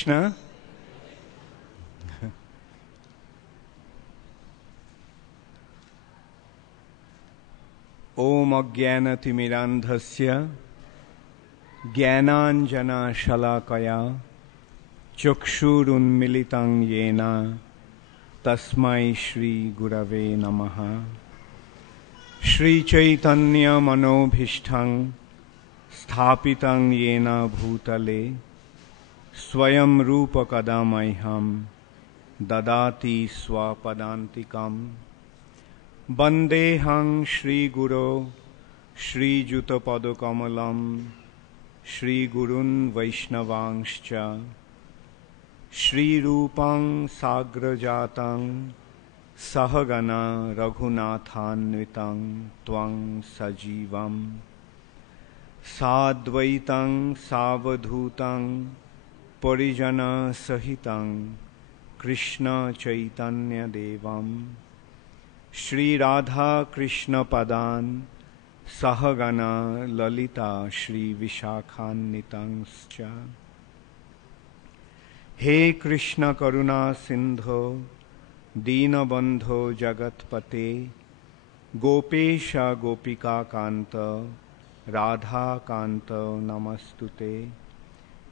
कृष्ण। ओम अज्ञानतिमिरान्धस्य ज्ञानाञ्जनशलाकया चक्षुरुन्मीलितं येन तस्मै श्रीगुरवे नमः। श्रीचैतन्यमनोभीष्टं स्थापितं येन भूतले स्वयं रूपकदा मह्यं ददाति स्वपदान्तिकम्। वन्देऽहं श्रीगुरो श्रीयुतपदकमलं श्रीगुरून् वैष्णवांश्च श्रीरूपं साग्रजातं सहगणा रघुनाथान्वितं त्वं सजीवं साद्वैतं सावधूतं परिजनसहितं कृष्णचैतन्यदेवं श्रीराधाकृष्णपदान् सहगणा ललिता श्रीविशाखान्वितांश्च। हे कृष्ण करुणा सिंधो दीनबंधो जगत्पते गोपेश गोपिका कांत राधा कांत नमस्तुते।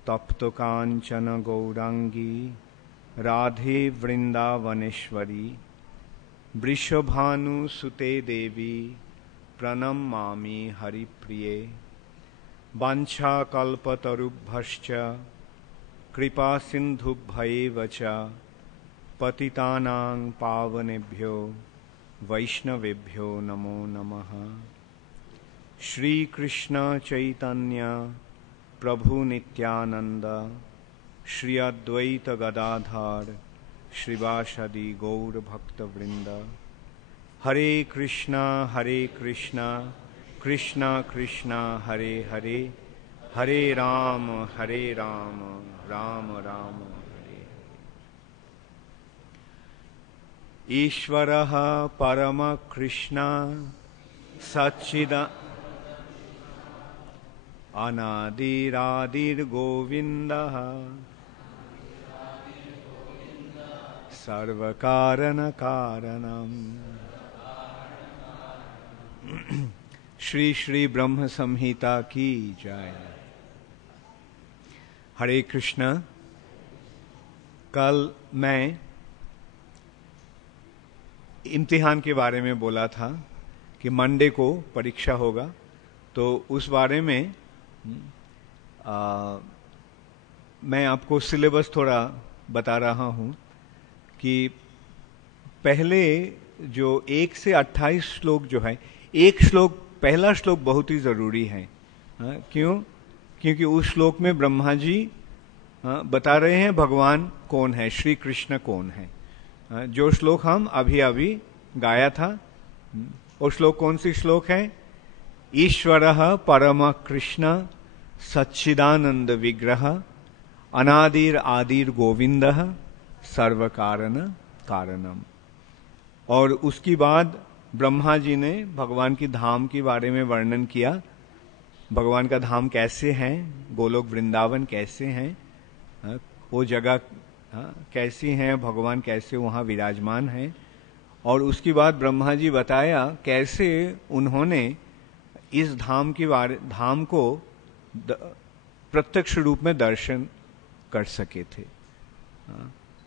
तप्त कांचन गौरांगी राधे वृंदावनेश्वरी वृषभानुसुते देवी प्रणमामि हरिप्रिये। वाञ्छाकल्पतरुभ्यश्च कृपा सिन्धुभ्यैव च पतितानां पावनेभ्यो वैष्णवेभ्यो नमो नमः। श्री कृष्ण चैतन्य प्रभु नित्यानंद श्री अद्वैत गदाधर श्रीवासदि गौर भक्त वृंद। हरे कृष्णा कृष्णा कृष्णा हरे हरे, हरे राम राम राम हरे। ईश्वरः परम कृष्णा सच्चिदा अनादिरादिर्गोविन्दः सर्वकारणकारणम्। श्री श्री ब्रह्म संहिता की जय। हरे कृष्ण। कल मैं इम्तिहान के बारे में बोला था कि मंडे को परीक्षा होगा, तो उस बारे में मैं आपको सिलेबस थोड़ा बता रहा हूँ कि पहले जो 1 से 28 श्लोक जो है, एक श्लोक, पहला श्लोक बहुत ही जरूरी है। क्यों? क्योंकि उस श्लोक में ब्रह्मा जी बता रहे हैं भगवान कौन है, श्री कृष्ण कौन है। जो श्लोक हम अभी अभी गाया था, वो श्लोक कौन सी श्लोक है? ईश्वरः परम कृष्ण सच्चिदानंद विग्रह अनादिर आदिर गोविंदः सर्व कारण कारणम। और उसकी बाद ब्रह्मा जी ने भगवान की धाम के बारे में वर्णन किया। भगवान का धाम कैसे है, गोलोक वृंदावन कैसे हैं, वो जगह कैसी है, भगवान कैसे वहाँ विराजमान है। और उसके बाद ब्रह्मा जी बताया कैसे उन्होंने इस धाम को प्रत्यक्ष रूप में दर्शन कर सके थे।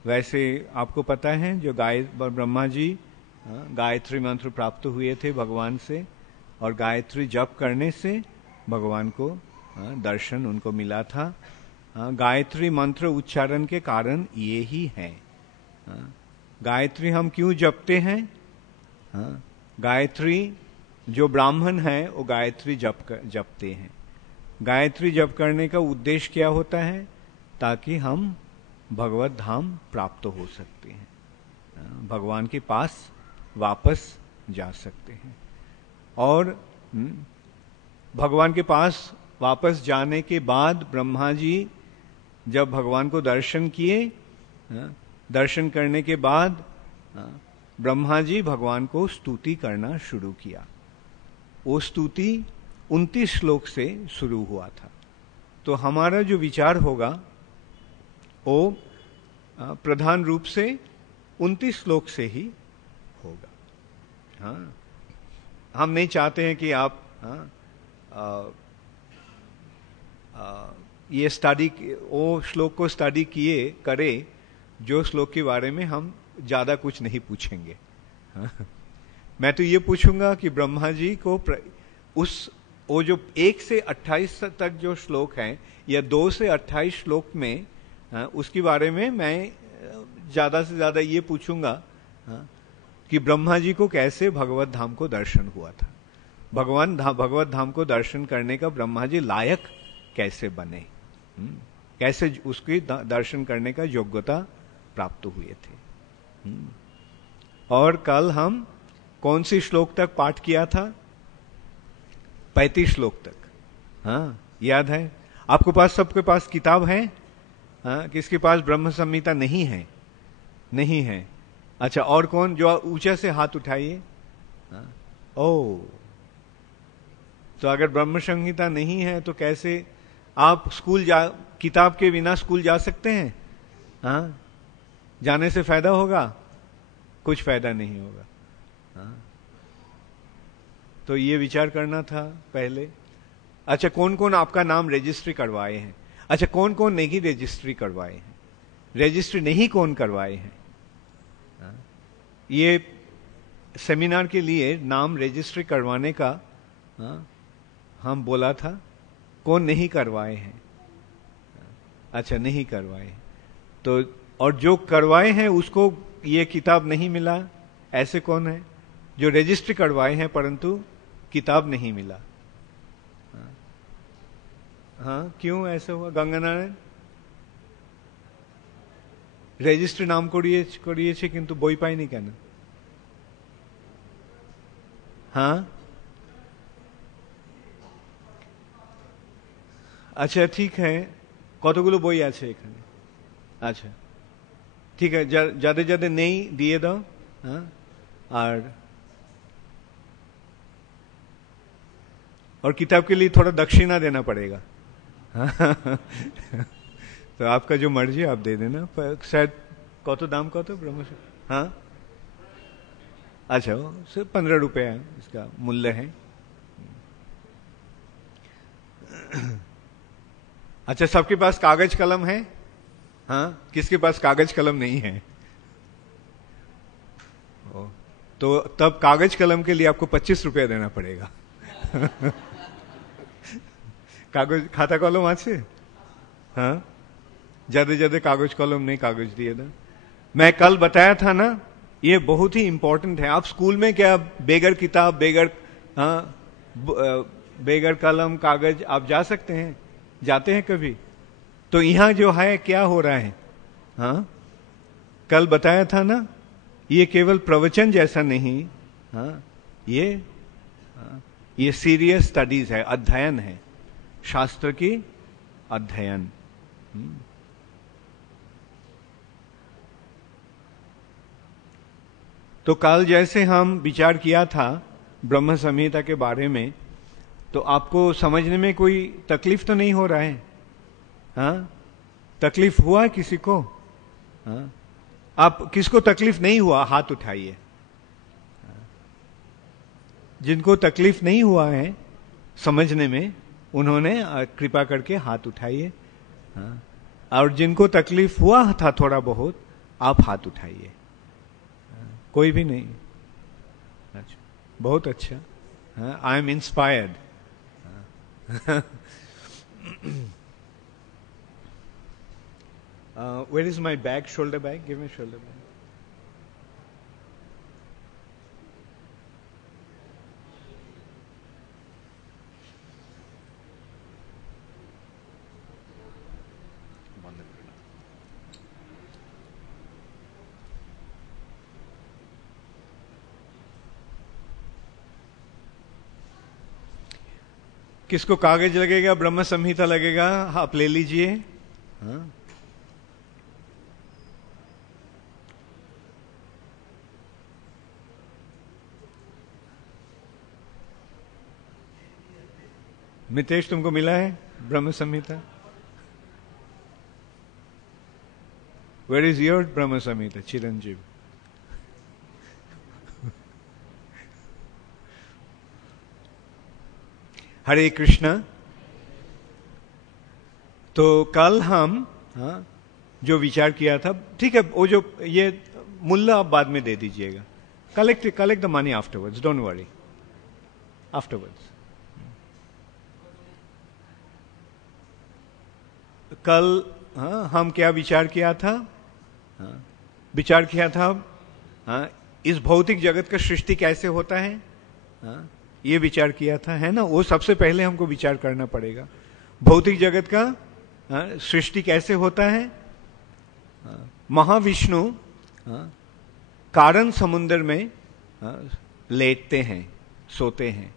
वैसे आपको पता है, जो ब्रह्मा जी गायत्री मंत्र प्राप्त हुए थे भगवान से, और गायत्री जप करने से भगवान को दर्शन उनको मिला था। गायत्री मंत्र उच्चारण के कारण ये ही है। गायत्री हम क्यों जपते हैं? गायत्री जो ब्राह्मण है वो गायत्री जपते हैं। गायत्री जप करने का उद्देश्य क्या होता है? ताकि हम भगवत धाम प्राप्त हो सकते हैं, भगवान के पास वापस जा सकते हैं। और भगवान के पास वापस जाने के बाद ब्रह्मा जी जब भगवान को दर्शन किए, दर्शन करने के बाद ब्रह्मा जी भगवान को स्तुति करना शुरू किया। वो स्तुति 29 श्लोक से शुरू हुआ था। तो हमारा जो विचार होगा वो प्रधान रूप से 29 श्लोक से ही होगा। हाँ, हम नहीं चाहते हैं कि आप ये स्टडी, वो श्लोक को स्टडी किए करे जो श्लोक के बारे में हम ज्यादा कुछ नहीं पूछेंगे। हाँ? मैं तो ये पूछूंगा कि ब्रह्मा जी को वो जो 1 से 28 तक जो श्लोक हैं या 2 से 28 श्लोक में, उसके बारे में मैं ज्यादा से ज्यादा ये पूछूंगा कि ब्रह्मा जी को कैसे भगवत धाम को दर्शन हुआ था, भगवत धाम को दर्शन करने का ब्रह्मा जी लायक कैसे बने, कैसे उसके दर्शन करने का योग्यता प्राप्त हुए थे। और कल हम कौन सी श्लोक तक पाठ किया था? 35 श्लोक तक। हाँ, याद है आपको पास? सबके पास किताब है? हाँ, किसके पास ब्रह्म संहिता नहीं है? नहीं है। अच्छा, और कौन? जो ऊंचे से हाथ उठाइए। हाँ? ओ, तो अगर ब्रह्म संहिता नहीं है तो कैसे आप किताब के बिना स्कूल जा सकते हैं? हाँ, जाने से फायदा होगा? कुछ फायदा नहीं होगा। हाँ, तो ये विचार करना था पहले। अच्छा, कौन कौन आपका नाम रजिस्ट्री करवाए हैं? अच्छा, कौन कौन नहीं रजिस्ट्री करवाए हैं? रजिस्ट्री नहीं कौन करवाए हैं? हाँ? ये सेमिनार के लिए नाम रजिस्ट्री करवाने का हम बोला था, कौन नहीं करवाए हैं? अच्छा, नहीं करवाए। तो और जो करवाए हैं उसको ये किताब नहीं मिला, ऐसे कौन है? जो रजिस्ट्री करवाए हैं परंतु किताब नहीं मिला। हाँ, क्यों ऐसा हुआ? गंगानारायण, রেজিস্ট্রি নাম করিয়েছে কিন্তু বই পাইনি কেন? हाँ, अच्छा ठीक है, কতগুলো বই আছে এখানে? আচ্ছা ঠিক है, যাদের যাদের নেই দিয়ে দাও। हाँ, और किताब के लिए थोड़ा दक्षिणा देना पड़ेगा। तो आपका जो मर्जी आप दे देना, शायद कत दाम कत ब्रह्म? हाँ, अच्छा, सिर्फ 15 रुपए है इसका मूल्य है। अच्छा, सबके पास कागज कलम है? हाँ, किसके पास कागज कलम नहीं है? तो तब कागज कलम के लिए आपको 25 रुपया देना पड़ेगा। कागज खाता कलम আছে? हाँ, ज्यादा ज्यादा कागज कलम नहीं, कागज दिए ना। मैं कल बताया था ना, ये बहुत ही इंपॉर्टेंट है। आप स्कूल में क्या बेगर किताब, बेगर कलम, कागज आप जा सकते हैं? जाते हैं कभी? तो यहां जो है क्या हो रहा है? हाँ, कल बताया था ना, ये केवल प्रवचन जैसा नहीं, हाँ, ये सीरियस स्टडीज है, अध्ययन है, शास्त्र की अध्ययन। तो कल जैसे हम विचार किया था ब्रह्म संहिता के बारे में, तो आपको समझने में कोई तकलीफ तो नहीं हो रहा है? हाँ, तकलीफ हुआ किसी को? हाँ, आप किसको तकलीफ नहीं हुआ हाथ उठाइए। जिनको तकलीफ नहीं हुआ है समझने में, उन्होंने कृपा करके हाथ उठाइए। हाँ, और जिनको तकलीफ हुआ था थोड़ा बहुत, आप हाथ उठाइए। कोई भी नहीं? अच्छा, बहुत अच्छा। I am inspired. Where is my bag? Shoulder bag? Give me shoulder bag. किसको कागज लगेगा, ब्रह्म संहिता लगेगा, आप ले लीजिए। हाँ, मितेश, तुमको मिला है ब्रह्म संहिता? वेयर इज योर ब्रह्म संहिता चिरंजीव? हरे कृष्णा। तो कल हम जो विचार किया था, ठीक है, वो जो ये मूल्य आप बाद में दे दीजिएगा, collect the money afterwards, don't worry, afterwards. कल हम क्या विचार किया था? विचार किया था इस भौतिक जगत का सृष्टि कैसे होता है, ये विचार किया था, है ना? वो सबसे पहले हमको विचार करना पड़ेगा, भौतिक जगत का सृष्टि कैसे होता है। महाविष्णु कारण समुद्र में लेटते हैं, सोते हैं,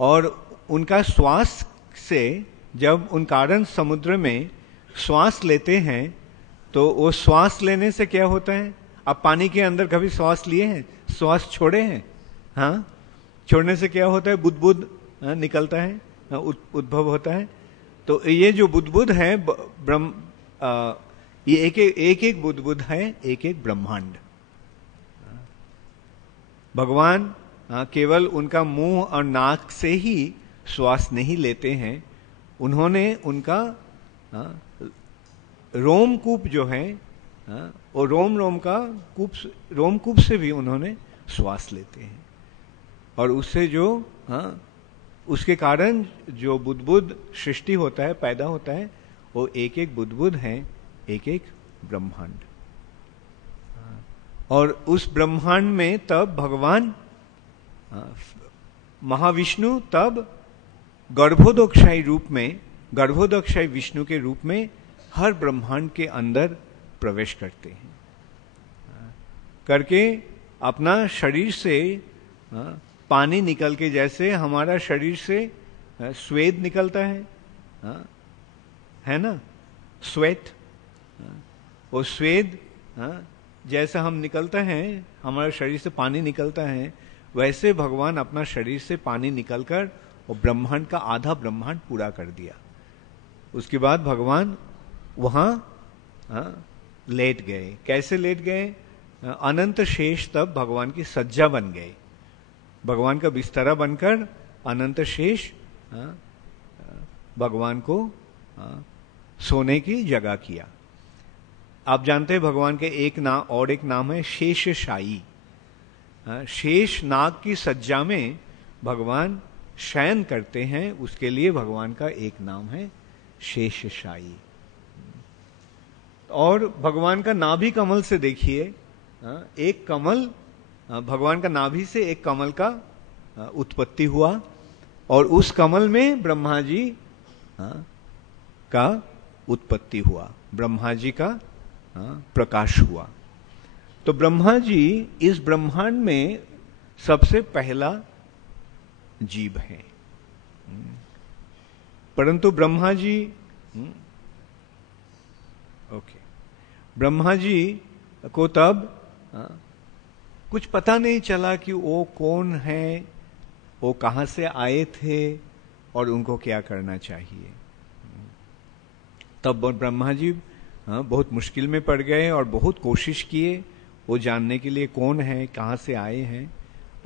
और उनका श्वास से जब उन कारण समुद्र में श्वास लेते हैं तो वो श्वास लेने से क्या होता है? आप पानी के अंदर कभी श्वास लिए हैं, श्वास छोड़े हैं? हाँ, छोड़ने से क्या होता है? बुदबुद निकलता है, उद्भव होता है। तो ये जो बुदबुद है ब्रह्म, ये एक एक बुदबुद है, एक एक ब्रह्मांड। भगवान केवल उनका मुंह और नाक से ही श्वास नहीं लेते हैं, उन्होंने उनका रोमकूप जो है, और रोम का रोमकूप से भी उन्होंने श्वास लेते हैं, और उससे जो उसके कारण जो बुदबुद सृष्टि होता है, पैदा होता है, वो एक एक बुदबुद है, एक एक ब्रह्मांड। और उस ब्रह्मांड में तब भगवान महाविष्णु तब गर्भोदकशाही रूप में, गर्भोदकशाही विष्णु के रूप में हर ब्रह्मांड के अंदर प्रवेश करते हैं, करके अपना शरीर से पानी निकल के, जैसे हमारा शरीर से स्वेद निकलता है ना, स्वेट, वो स्वेद जैसा हम निकलता है, हमारे शरीर से पानी निकलता है, वैसे भगवान अपना शरीर से पानी निकलकर और ब्रह्मांड का आधा ब्रह्मांड पूरा कर दिया। उसके बाद भगवान वहां लेट गए। कैसे लेट गए? अनंत शेष तब भगवान की सज्जा बन गए, भगवान का बिस्तरा बनकर अनंत शेष भगवान को सोने की जगह किया। आप जानते हैं भगवान के एक नाम है शेषशायी। शेष नाग की सज्जा में भगवान शयन करते हैं, उसके लिए भगवान का एक नाम है शेषशायी। और भगवान का नाभि कमल से देखिए, एक कमल, भगवान का नाभि से एक कमल का उत्पत्ति हुआ, और उस कमल में ब्रह्मा जी का उत्पत्ति हुआ, ब्रह्मा जी का प्रकाश हुआ। तो ब्रह्मा जी इस ब्रह्मांड में सबसे पहला जीव है। परंतु ब्रह्मा जी ब्रह्मा जी को तब कुछ पता नहीं चला कि वो कौन है, वो कहां से आए थे और उनको क्या करना चाहिए। तब ब्रह्मा जी बहुत मुश्किल में पड़ गए और बहुत कोशिश किए वो जानने के लिए कौन है, कहां से आए हैं।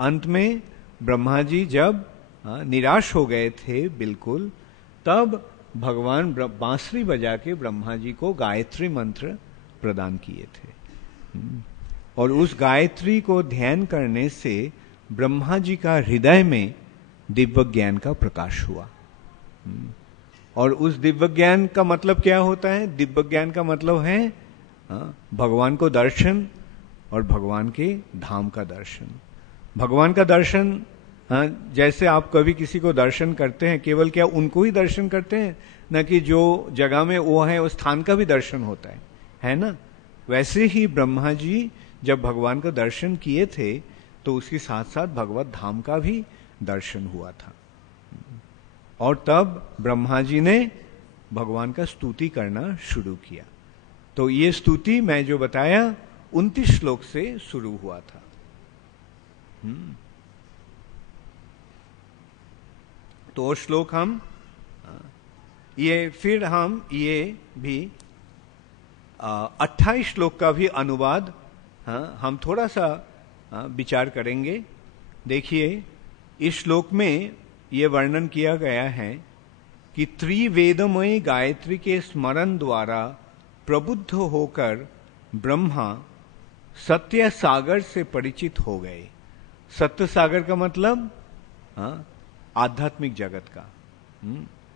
अंत में ब्रह्मा जी जब निराश हो गए थे बिल्कुल, तब भगवान बांसुरी बजा के ब्रह्मा जी को गायत्री मंत्र प्रदान किए थे, और उस गायत्री को ध्यान करने से ब्रह्मा जी का हृदय में दिव्य ज्ञान का प्रकाश हुआ। और उस दिव्य ज्ञान का मतलब क्या होता है? दिव्य ज्ञान का मतलब है भगवान को दर्शन और भगवान के धाम का दर्शन। भगवान का दर्शन, जैसे आप कभी किसी को दर्शन करते हैं, केवल क्या उनको ही दर्शन करते हैं, न कि जो जगह में वो है उस स्थान का भी दर्शन होता है ना? वैसे ही ब्रह्मा जी जब भगवान का दर्शन किए थे तो उसके साथ साथ भगवत धाम का भी दर्शन हुआ था। और तब ब्रह्मा जी ने भगवान का स्तुति करना शुरू किया। तो ये स्तुति मैं जो बताया 29 श्लोक से शुरू हुआ था। तो श्लोक हम ये भी 28 श्लोक का भी अनुवाद हम थोड़ा सा विचार करेंगे। देखिए, इस श्लोक में ये वर्णन किया गया है कि त्रिवेदमयी गायत्री के स्मरण द्वारा प्रबुद्ध होकर ब्रह्मा सत्य सागर से परिचित हो गए। सत्य सागर का मतलब आध्यात्मिक जगत का,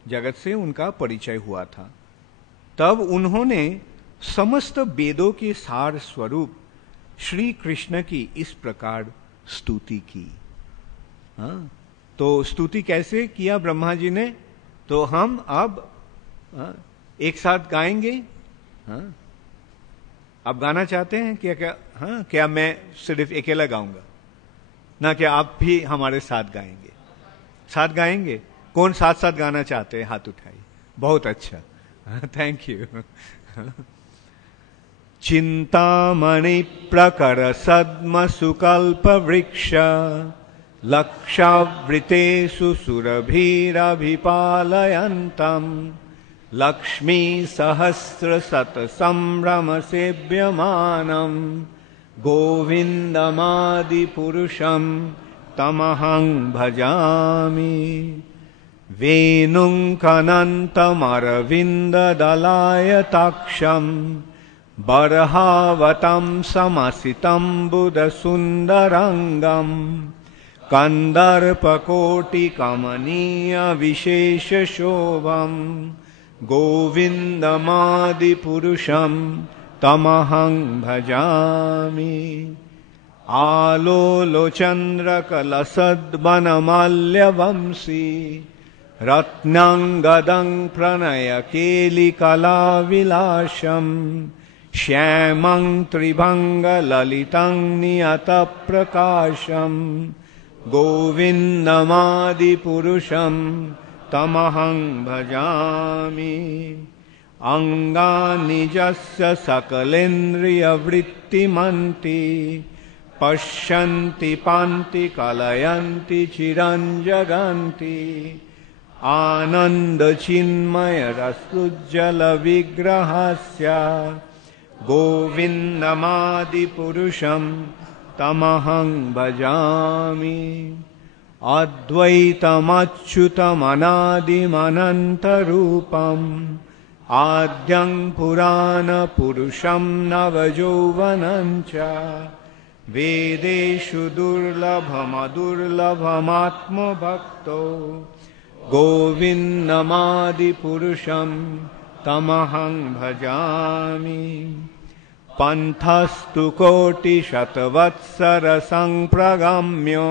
जगत से उनका परिचय हुआ था। तब उन्होंने समस्त वेदों के सार स्वरूप श्री कृष्ण की इस प्रकार स्तुति की। तो स्तुति कैसे किया ब्रह्मा जी ने, तो हम अब एक साथ गाएंगे। आप गाना चाहते हैं क्या? क्या मैं सिर्फ अकेला गाऊंगा ना, क्या आप भी हमारे साथ गाएंगे? साथ गाएंगे। कौन साथ साथ गाना चाहते हैं? हाथ उठाइए। बहुत अच्छा, थैंक यू। चिंतामणि प्रकर सद्म सुकल्प वृक्ष लक्षावृतेषु सुरभिरभिपालयन्तम् लक्ष्मी सहस्र शत संभ्रम सेव्यमानम् गोविंदमादि पुरुषं तमहं भजामि। वेणुं कनन्तमरविन्ददलायताक्षं बर्हावतं समसितं बुधसुन्दरङ्गम् कन्दर्पकोटिकमनीयविशेषशोभम् गोविन्दमादिपुरुषं तमहं भजामि। आलोलोचन्द्रकलसद्वनमाल्यवंशी रत्नाङ्गदं प्रणयकेलिकलाविलासम् श्यामं त्रिभङ्गललितं नियतप्रकाशम् गोविन्दमादिपुरुषं तमहं भजामि। अङ्गानिजस्य सकलेन्द्रियवृत्तिमन्ति पश्यन्ति पान्ति कलयन्ति चिरञ्जगन्ति आनन्दचिन्मयरसोज्ज्वलविग्रहस्य गोविन्दमादिपुरुषं तमहं भजामि। अद्वैतमच्युतमनादिमनन्तरूपम् आद्यं पुराणपुरुषं नवयौवनं च वेदेषु दुर्लभमदुर्लभमात्मभक्तो गोविन्दमादिपुरुषं तमहं भजामि। पन्थस्तु कोटिशतवत्सरसंप्रगम्यो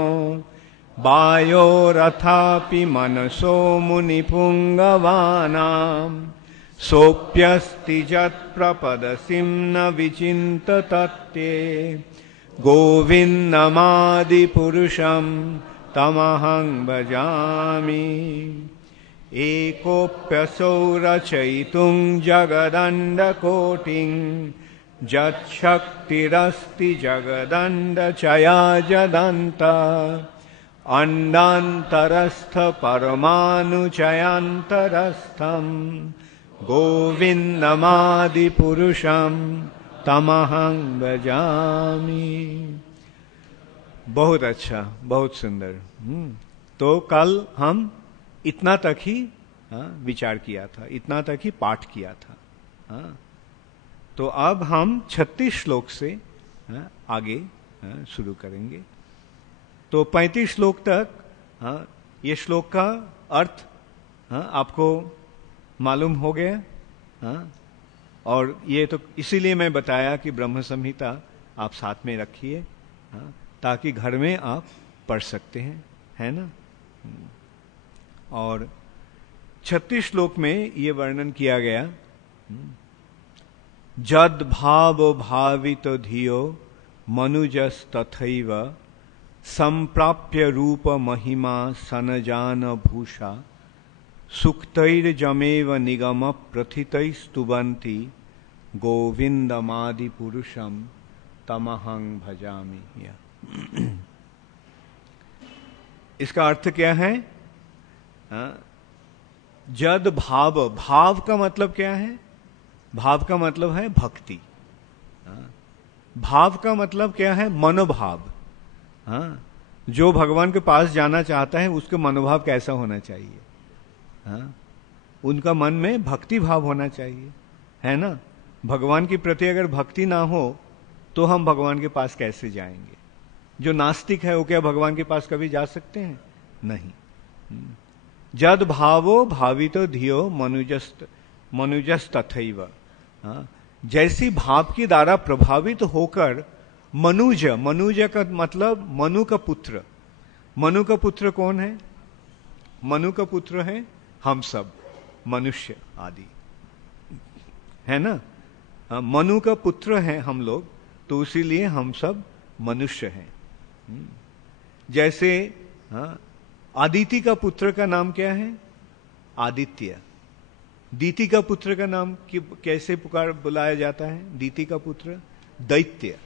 वायोरथापि मनसो मुनिपुङ्गवानां सोऽप्यस्ति यत्प्रपदसिं न विचिन्ततत्ते गोविन्दमादिपुरुषं तमहं भजामि। एकोऽप्यसौ रचयितुं जगदण्डकोटिं यच्छक्तिरस्ति जगदण्डचयाजदन्त अण्डान्तरस्थ परमाणुचयान्तरस्थं गोविन्दमादिपुरुषं तमहं भजामि। बहुत अच्छा, बहुत सुंदर। तो कल हम इतना तक ही विचार किया था, इतना तक ही पाठ किया था। तो अब हम 36 श्लोक से आगे शुरू करेंगे। तो 35 श्लोक तक ये श्लोक का अर्थ आपको मालूम हो गया। और ये तो इसीलिए मैं बताया कि ब्रह्म संहिता आप साथ में रखिए, ताकि घर में आप पढ़ सकते हैं, है ना। और 36 श्लोक में ये वर्णन किया गया, जद भाव भावित धियो मनुजस तथैव संप्राप्य रूप महिमा सनजान भूषा सुक्तैर्जमेव निगम प्रथितैस्तुवन्ति गोविन्दमादि पुरुषं तमहं भजामि। इसका अर्थ क्या है? जद भाव, भाव का मतलब क्या है? भाव का मतलब है भक्ति। भाव का मतलब क्या है? मनोभाव। हाँ, जो भगवान के पास जाना चाहता है उसके मनोभाव कैसा होना चाहिए? हाँ, उनका मन में भक्ति भाव होना चाहिए, है ना। भगवान के प्रति अगर भक्ति ना हो तो हम भगवान के पास कैसे जाएंगे? जो नास्तिक है वो क्या भगवान के पास कभी जा सकते हैं? नहीं। जद भावो भावितो धियो मनुजस तथैव। जैसी भाव की द्वारा प्रभावित होकर मनुज का मतलब मनु का पुत्र। मनु का पुत्र कौन है? मनु का पुत्र है हम सब मनुष्य आदि, है ना। मनु का पुत्र है हम लोग, तो इसीलिए हम सब मनुष्य हैं। जैसे आदिति का पुत्र का नाम क्या है? आदित्य। दीति का पुत्र का नाम कैसे बुलाया जाता है? दीति का पुत्र दैत्य।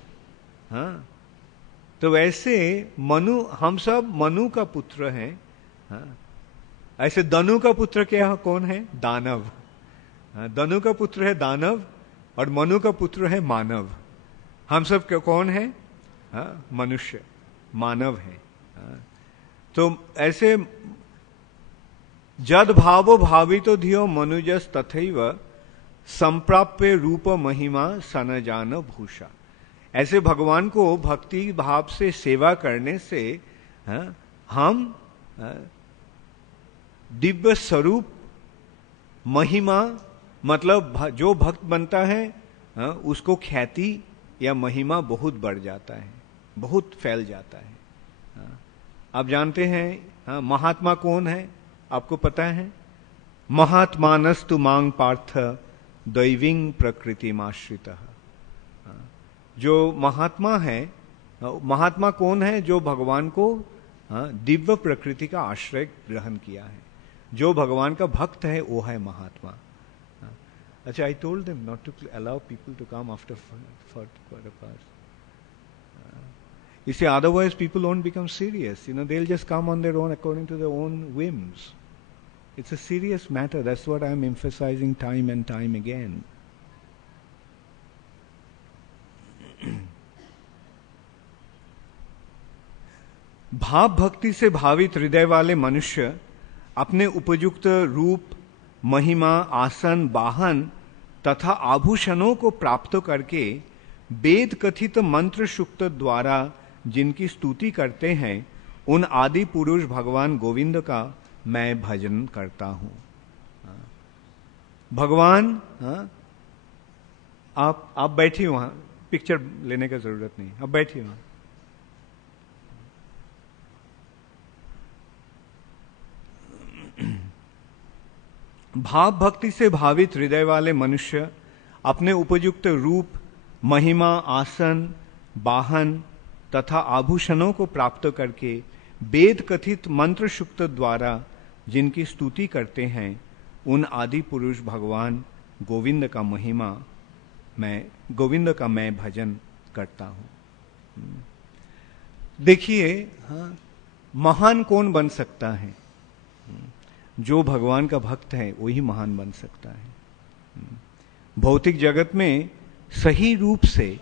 हाँ, तो वैसे मनु, हम सब मनु का पुत्र हैं। हाँ, ऐसे दनु का पुत्र क्या कौन है? दानव। हाँ, दनु का पुत्र है दानव और मनु का पुत्र है मानव। हम सब कौन है? हाँ, मनुष्य, मानव है। हाँ, तो ऐसे जद भावो भावितो धियो मनुजस तथैव संप्राप्य रूप महिमा सनजान भूषा। ऐसे भगवान को भक्ति भाव से सेवा करने से हम दिव्य स्वरूप महिमा, मतलब जो भक्त बनता है उसको ख्याति या महिमा बहुत बढ़ जाता है, बहुत फैल जाता है। आप जानते हैं महात्मा कौन है? आपको पता है? महात्मानस्तु मांग पार्थ दैविंग प्रकृतिमाश्रितः। जो महात्मा है, महात्मा कौन है? जो भगवान को दिव्य प्रकृति का आश्रय ग्रहण किया है, जो भगवान का भक्त है वो है महात्मा। अच्छा, I told them not to allow people to come after for the pass. You see, otherwise people won't become serious. They'll just come on their own according to their own whims. It's a serious matter. That's what I'm emphasizing time and time again. भाव भक्ति से भावित हृदय वाले मनुष्य अपने उपयुक्त रूप, महिमा, आसन, वाहन तथा आभूषणों को प्राप्त करके वेद कथित मंत्र सूक्त द्वारा जिनकी स्तुति करते हैं, उन आदि पुरुष भगवान गोविंद का मैं भजन करता हूं। भगवान, आप बैठिए वहां, पिक्चर लेने का जरूरत नहीं, आप बैठिए वहां। भाव भक्ति से भावित हृदय वाले मनुष्य अपने उपयुक्त रूप, महिमा, आसन, वाहन तथा आभूषणों को प्राप्त करके वेद कथित मंत्र सूक्त द्वारा जिनकी स्तुति करते हैं, उन आदि पुरुष भगवान गोविंद का मैं भजन करता हूं। देखिए, महान कौन बन सकता है? जो भगवान का भक्त है वही महान बन सकता है। भौतिक जगत में सही रूप से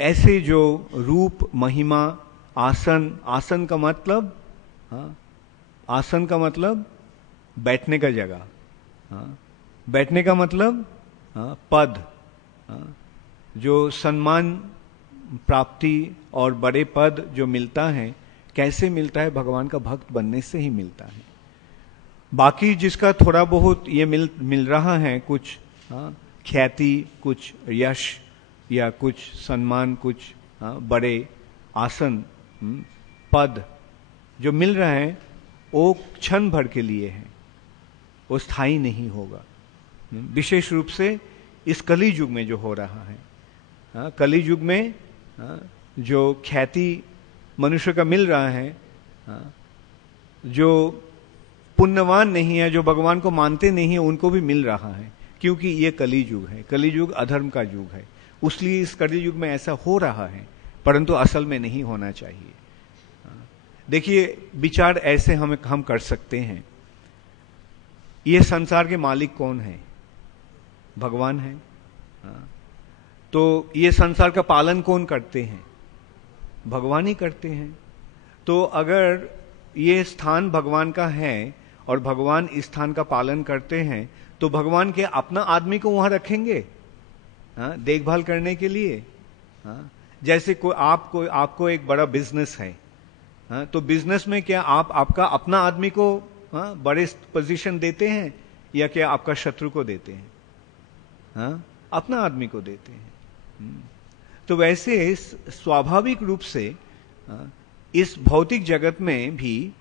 ऐसे जो रूप, महिमा, आसन का मतलब, आसन का मतलब बैठने का जगह, बैठने का मतलब पद, जो सम्मान प्राप्ति और बड़े पद जो मिलता है, कैसे मिलता है? भगवान का भक्त बनने से ही मिलता है। बाकी जिसका थोड़ा बहुत ये मिल रहा है, कुछ ख्याति, कुछ यश या कुछ सम्मान, कुछ बड़े आसन, पद जो मिल रहा है, वो क्षण भर के लिए है, वो स्थायी नहीं होगा। विशेष रूप से इस कली युग में जो हो रहा है, कली युग में जो ख्याति मनुष्य का मिल रहा है, जो पुण्यवान नहीं है, जो भगवान को मानते नहीं है, उनको भी मिल रहा है, क्योंकि ये कली युग है। कली युग अधर्म का युग है, उसलिए इस कली युग में ऐसा हो रहा है, परंतु असल में नहीं होना चाहिए। देखिए, विचार ऐसे हम कर सकते हैं, ये संसार के मालिक कौन है? भगवान है। हाँ, तो ये संसार का पालन कौन करते हैं? भगवान ही करते हैं। तो अगर ये स्थान भगवान का है और भगवान इस स्थान का पालन करते हैं, तो भगवान के अपना आदमी को वहां रखेंगे देखभाल करने के लिए। जैसे कोई आपको एक बड़ा बिजनेस है, तो बिजनेस में क्या आप आपका अपना आदमी को बड़े पोजीशन देते हैं या क्या आपका शत्रु को देते हैं? अपना आदमी को देते हैं। तो वैसे स्वाभाविक रूप से इस भौतिक जगत में भी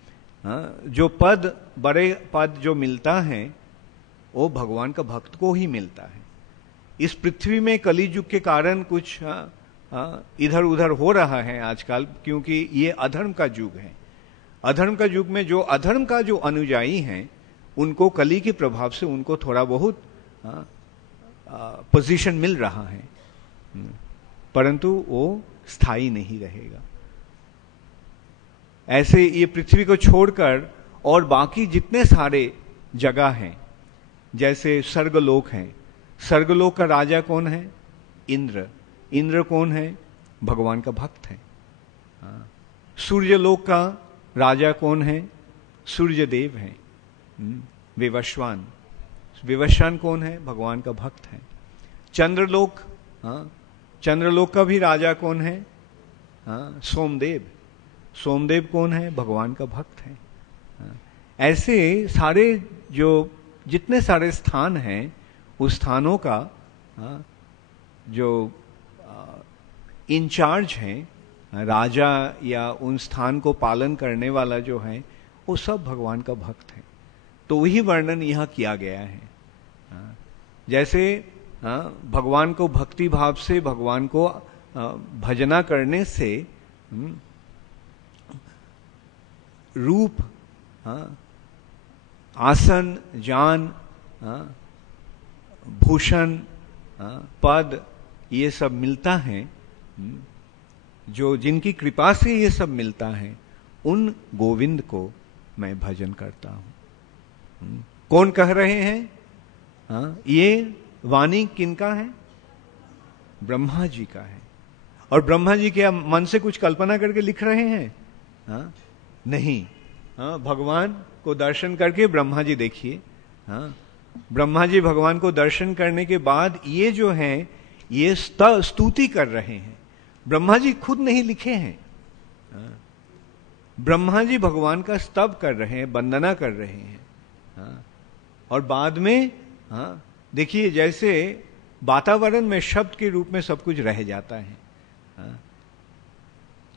जो पद, बड़े पद जो मिलता है वो भगवान का भक्त को ही मिलता है। इस पृथ्वी में कली युग के कारण कुछ इधर उधर हो रहा है आजकल, क्योंकि ये अधर्म का युग है। अधर्म का युग में जो अधर्म का जो अनुयायी हैं उनको कली के प्रभाव से उनको थोड़ा बहुत पोजीशन मिल रहा है, परंतु वो स्थायी नहीं रहेगा। ऐसे ये पृथ्वी को छोड़कर और बाकी जितने सारे जगह हैं, जैसे स्वर्गलोक हैं, स्वर्गलोक का राजा कौन है? इंद्र। इंद्र कौन है? भगवान का भक्त है। सूर्यलोक का राजा कौन है? सूर्यदेव है, विवस्वान। विवस्वान कौन है? भगवान का भक्त है। चंद्रलोक, चंद्रलोक का भी राजा कौन है? सोमदेव। सोमदेव कौन है? भगवान का भक्त है। ऐसे सारे जो जितने सारे स्थान हैं, उस स्थानों का जो इंचार्ज है, राजा या उन स्थान को पालन करने वाला जो है, वो सब भगवान का भक्त है। तो वही वर्णन यहां किया गया है। जैसे भगवान को भक्ति भाव से, भगवान को भजना करने से रूप, आसन, जान, भूषण, पद, ये सब मिलता है। जो जिनकी कृपा से ये सब मिलता है, उन गोविंद को मैं भजन करता हूं। कौन कह रहे हैं? ये वाणी किनका है? ब्रह्मा जी का है। और ब्रह्मा जी क्या मन से कुछ कल्पना करके लिख रहे हैं? नहीं। भगवान को दर्शन करके ब्रह्मा जी देखिए, ब्रह्मा जी भगवान को दर्शन करने के बाद ये जो है ये स्तुति कर रहे हैं। ब्रह्मा जी खुद नहीं लिखे हैं, ब्रह्मा जी भगवान का स्तव कर रहे हैं, वंदना कर रहे हैं। और बाद में देखिए, जैसे वातावरण में शब्द के रूप में सब कुछ रह जाता है।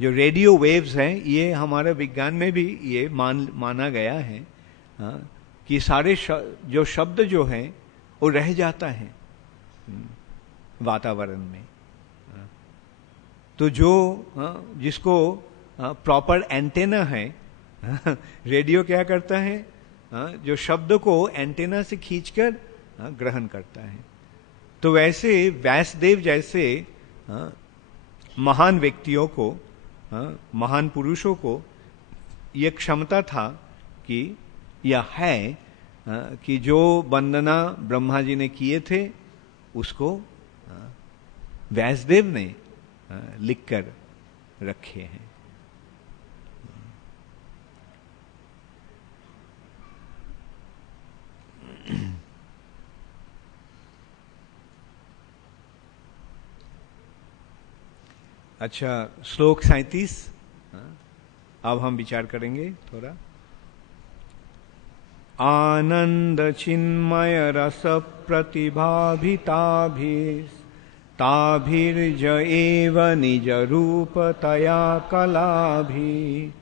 जो रेडियो वेव्स हैं, ये हमारे विज्ञान में भी ये माना गया है कि सारे जो शब्द जो हैं वो रह जाता है वातावरण में। तो जो जिसको प्रॉपर एंटेना है, रेडियो क्या करता है? जो शब्द को एंटेना से खींचकर ग्रहण करता है। तो वैसे व्यासदेव जैसे महान व्यक्तियों को, महान पुरुषों को यह क्षमता था कि यह है कि जो वंदना ब्रह्मा जी ने किए थे उसको व्यासदेव ने लिखकर रखे हैं। अच्छा, श्लोक 37 अब हम विचार करेंगे थोड़ा। आनंद चिन्मय रस प्रतिभाभिताभिर्ज एव निज रूपतया कलाभि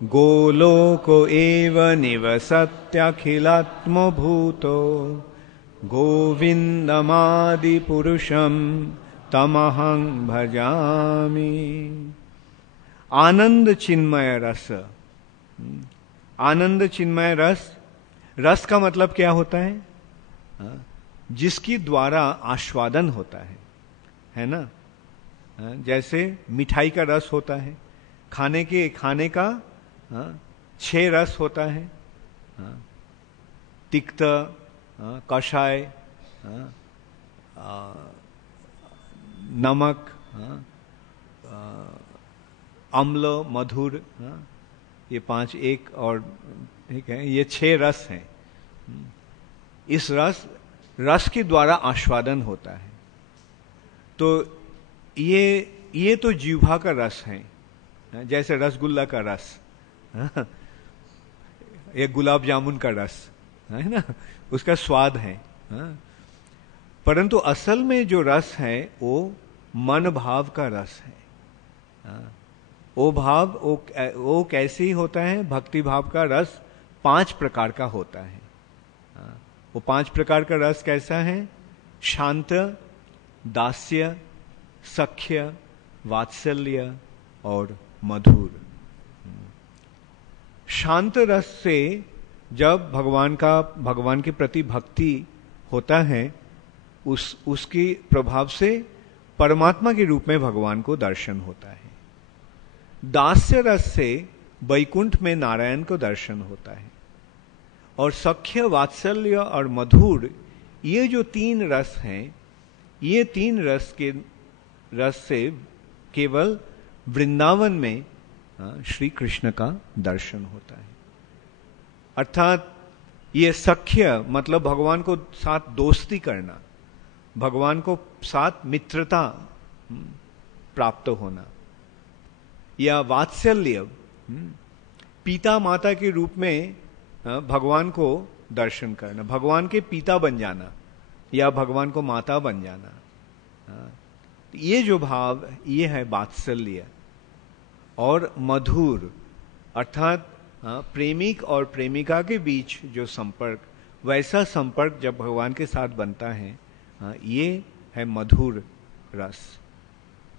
गोलोको एव निवसत्यखिलात्मभूतो गोविंदमादिपुरुषं तमहं भजामि। आनंद चिन्मय रस। आनंद चिन्मय रस, रस का मतलब क्या होता है? जिसकी द्वारा आस्वादन होता है ना? जैसे मिठाई का रस होता है, खाने का 6 रस होता है, तिक्त, कषाय, नमक, अम्ल, मधुर, ये 5 एक और एक है, ये 6 रस हैं। इस रस के द्वारा आस्वादन होता है। तो ये तो जीवा का रस है, जैसे रसगुल्ला का रस, ये गुलाब जामुन का रस है ना, उसका स्वाद है। परंतु असल में जो रस है वो मन भाव का रस है। वो भाव वो कैसे ही होता है? भक्ति भाव का रस 5 प्रकार का होता है। वो 5 प्रकार का रस कैसा है? शांत, दास्य, सख्य, वात्सल्य और मधुर। शांत रस से जब भगवान के प्रति भक्ति होता है, उसके प्रभाव से परमात्मा के रूप में भगवान को दर्शन होता है। दास्य रस से वैकुंठ में नारायण को दर्शन होता है। और सख्य, वात्सल्य और मधुर, ये जो 3 रस हैं, ये 3 रस से केवल वृंदावन में श्री कृष्ण का दर्शन होता है। अर्थात ये सख्य मतलब भगवान को साथ दोस्ती करना, भगवान को साथ मित्रता प्राप्त होना, या वात्सल्य पिता माता के रूप में भगवान को दर्शन करना, भगवान के पिता बन जाना या भगवान को माता बन जाना। ये जो भाव, ये है वात्सल्य। और मधुर अर्थात प्रेमिक और प्रेमिका के बीच जो संपर्क, वैसा संपर्क जब भगवान के साथ बनता है, ये है मधुर रस।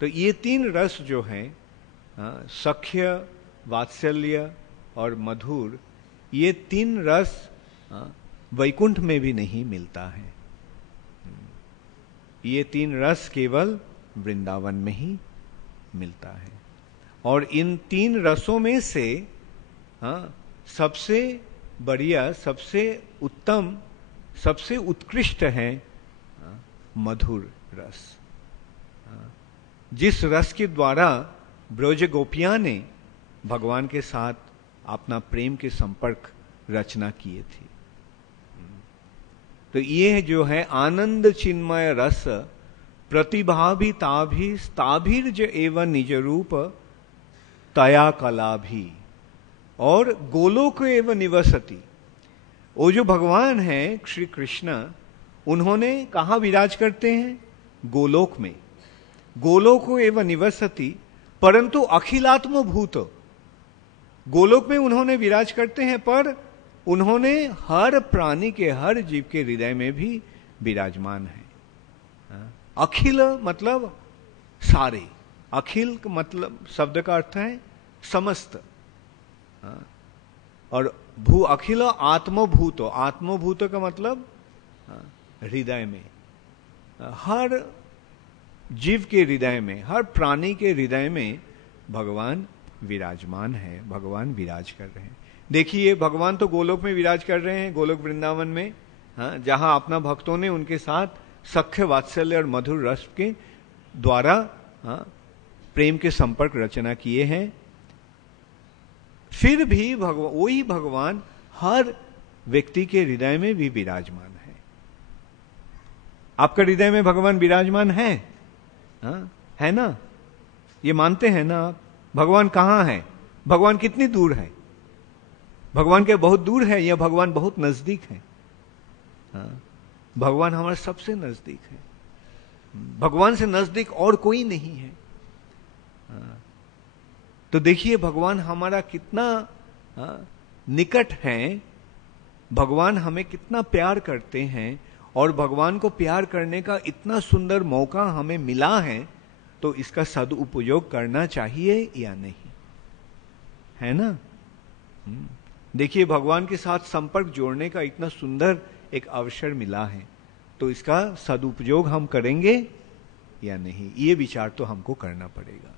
तो ये 3 रस जो हैं, सख्य, वात्सल्य और मधुर, ये 3 रस वैकुंठ में भी नहीं मिलता है। ये 3 रस केवल वृंदावन में ही मिलता है। और इन 3 रसों में से सबसे बढ़िया, सबसे उत्तम, सबसे उत्कृष्ट है मधुर रस। जिस रस के द्वारा ब्रज गोपियां ने भगवान के साथ अपना प्रेम के संपर्क रचना किए थे। तो ये जो है आनंद चिन्मय रस प्रतिभाभि ताभिर्ज एवं निज रूप तया कला भी, और गोलोक एवं निवसति। वो जो भगवान है श्री कृष्ण, उन्होंने कहाँ विराज करते हैं? गोलोक में। गोलोक एवं निवसति, परंतु अखिलात्म भूत। गोलोक में उन्होंने विराज करते हैं, पर उन्होंने हर प्राणी के, हर जीव के हृदय में भी विराजमान है। अखिल मतलब सारे, अखिल का मतलब शब्द का अर्थ है समस्त। और भू अखिल आत्मभूत, आत्मभूत का मतलब हृदय में, हर जीव के हृदय में, हर प्राणी के हृदय में भगवान विराजमान है, भगवान विराज कर रहे हैं। देखिए, भगवान तो गोलोक में विराज कर रहे हैं, गोलोक वृंदावन में, जहां अपना भक्तों ने उनके साथ सख्य, वात्सल्य और मधुर रस के द्वारा प्रेम के संपर्क रचना किए हैं। फिर भी वही भगवान हर व्यक्ति के हृदय में भी विराजमान है। आपका हृदय में भगवान विराजमान है? है ना? ये मानते हैं ना आप? भगवान कहां है? भगवान कितनी दूर है? भगवान के बहुत दूर है या भगवान बहुत नजदीक है? भगवान हमारे सबसे नजदीक है। भगवान से नजदीक और कोई नहीं है। तो देखिए भगवान हमारा कितना निकट है, भगवान हमें कितना प्यार करते हैं, और भगवान को प्यार करने का इतना सुंदर मौका हमें मिला है, तो इसका सदुपयोग करना चाहिए या नहीं? है ना? देखिए, भगवान के साथ संपर्क जोड़ने का इतना सुंदर एक अवसर मिला है, तो इसका सदुपयोग हम करेंगे या नहीं, ये विचार तो हमको करना पड़ेगा।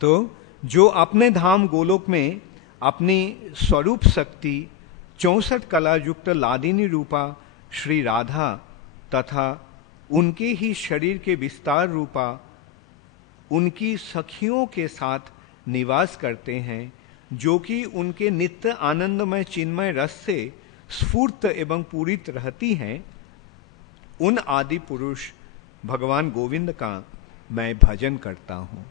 तो जो अपने धाम गोलोक में अपनी स्वरूप शक्ति 64 कला युक्त लादिनी रूपा श्री राधा तथा उनके ही शरीर के विस्तार रूपा उनकी सखियों के साथ निवास करते हैं, जो कि उनके नित्य आनंदमय चिन्मय रस से स्फूर्त एवं पूरित रहती हैं, उन आदि पुरुष भगवान गोविंद का मैं भजन करता हूं।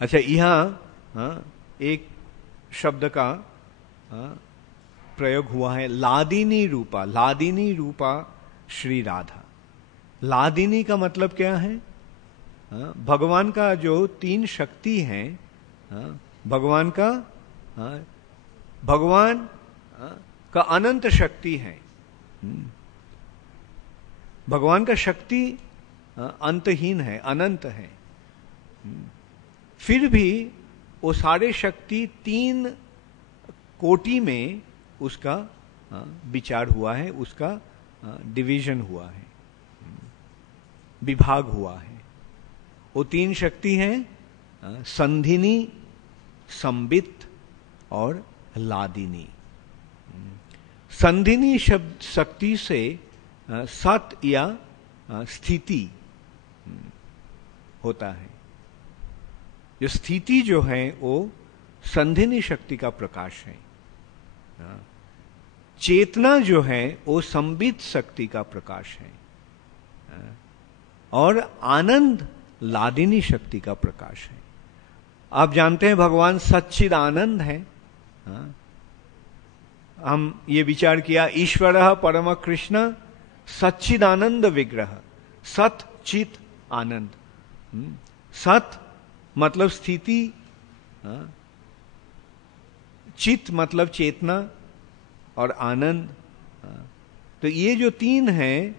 अच्छा, यहां एक शब्द का प्रयोग हुआ है, लादिनी रूपा। लादिनी रूपा श्री राधा। लादिनी का मतलब क्या है? भगवान का जो तीन शक्ति हैं, भगवान का अनंत शक्ति है। भगवान का शक्ति अंतहीन है, अनंत है। फिर भी वो सारे शक्ति तीन कोटि में उसका विचार हुआ है, उसका डिवीजन हुआ है, विभाग हुआ है। वो तीन शक्ति हैं संधिनी, संबित और लादिनी। संधिनी शब्द शक्ति से सत या स्थिति होता है। जो स्थिति जो है वो संधिनी शक्ति का प्रकाश है। चेतना जो है वो संबित शक्ति का प्रकाश है, और आनंद लादिनी शक्ति का प्रकाश है। आप जानते हैं भगवान सच्चिद आनंद है। हम ये विचार किया, ईश्वरः परम कृष्ण सच्चिदानंद विग्रह। सत चित आनंद। सत मतलब स्थिति, चित मतलब चेतना, और आनंद। तो ये जो तीन हैं,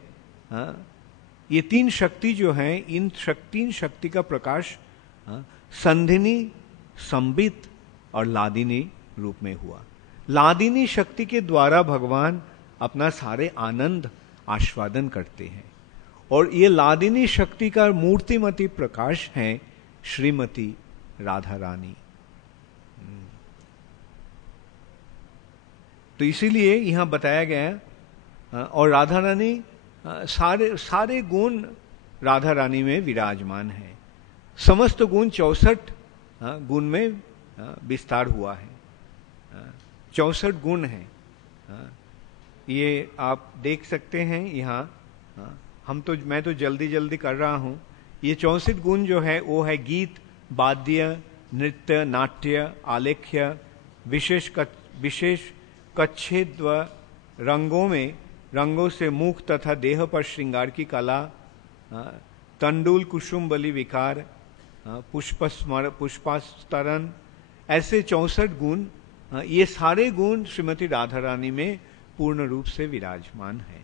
ये तीन शक्ति जो हैं, इन तीन शक्ति का प्रकाश संधिनी, संबित और लादिनी रूप में हुआ। लादिनी शक्ति के द्वारा भगवान अपना सारे आनंद आस्वादन करते हैं, और ये लादिनी शक्ति का मूर्तिमती प्रकाश है श्रीमती राधा रानी। तो इसीलिए यहां बताया गया, और राधा रानी सारे गुण राधा रानी में विराजमान है। समस्त गुण 64 गुण में विस्तार हुआ है। 64 गुण हैं। ये आप देख सकते हैं यहाँ। मैं तो जल्दी जल्दी कर रहा हूं। ये 64 गुण जो है वो है गीत, वाद्य, नृत्य, नाट्य, आलेख्य, विशेष कच्छेद रंगों से मुख तथा देह पर श्रृंगार की कला, तंडुल कुसुम बलि विकार, पुष्पास्तरण, ऐसे 64 गुण, ये सारे गुण श्रीमती राधा रानी में पूर्ण रूप से विराजमान है।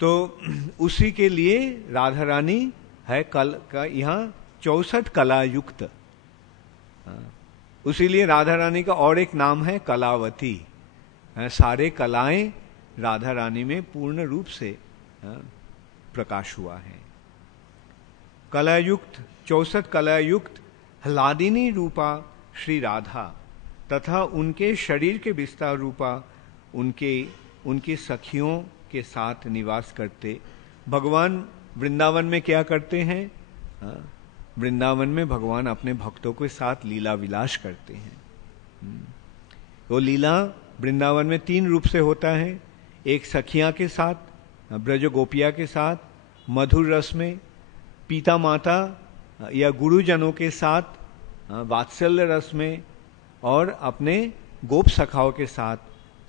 तो उसी के लिए राधा रानी है यहाँ 64 कला युक्त। उसीलिए राधा रानी का और एक नाम है कलावती। सारे कलाएं राधा रानी में पूर्ण रूप से प्रकाश हुआ है। कलायुक्त 64 कलायुक्त लादिनी रूपा श्री राधा तथा उनके शरीर के विस्तार रूपा उनकी सखियों के साथ निवास करते भगवान वृंदावन में क्या करते हैं? वृंदावन में भगवान अपने भक्तों के साथ लीला विलास करते हैं। वो लीला वृंदावन में 3 रूप से होता है। एक सखियां के साथ, ब्रज गोपिया के साथ मधुर रस में, पिता माता या गुरुजनों के साथ वात्सल्य रस में, और अपने गोप सखाओं के साथ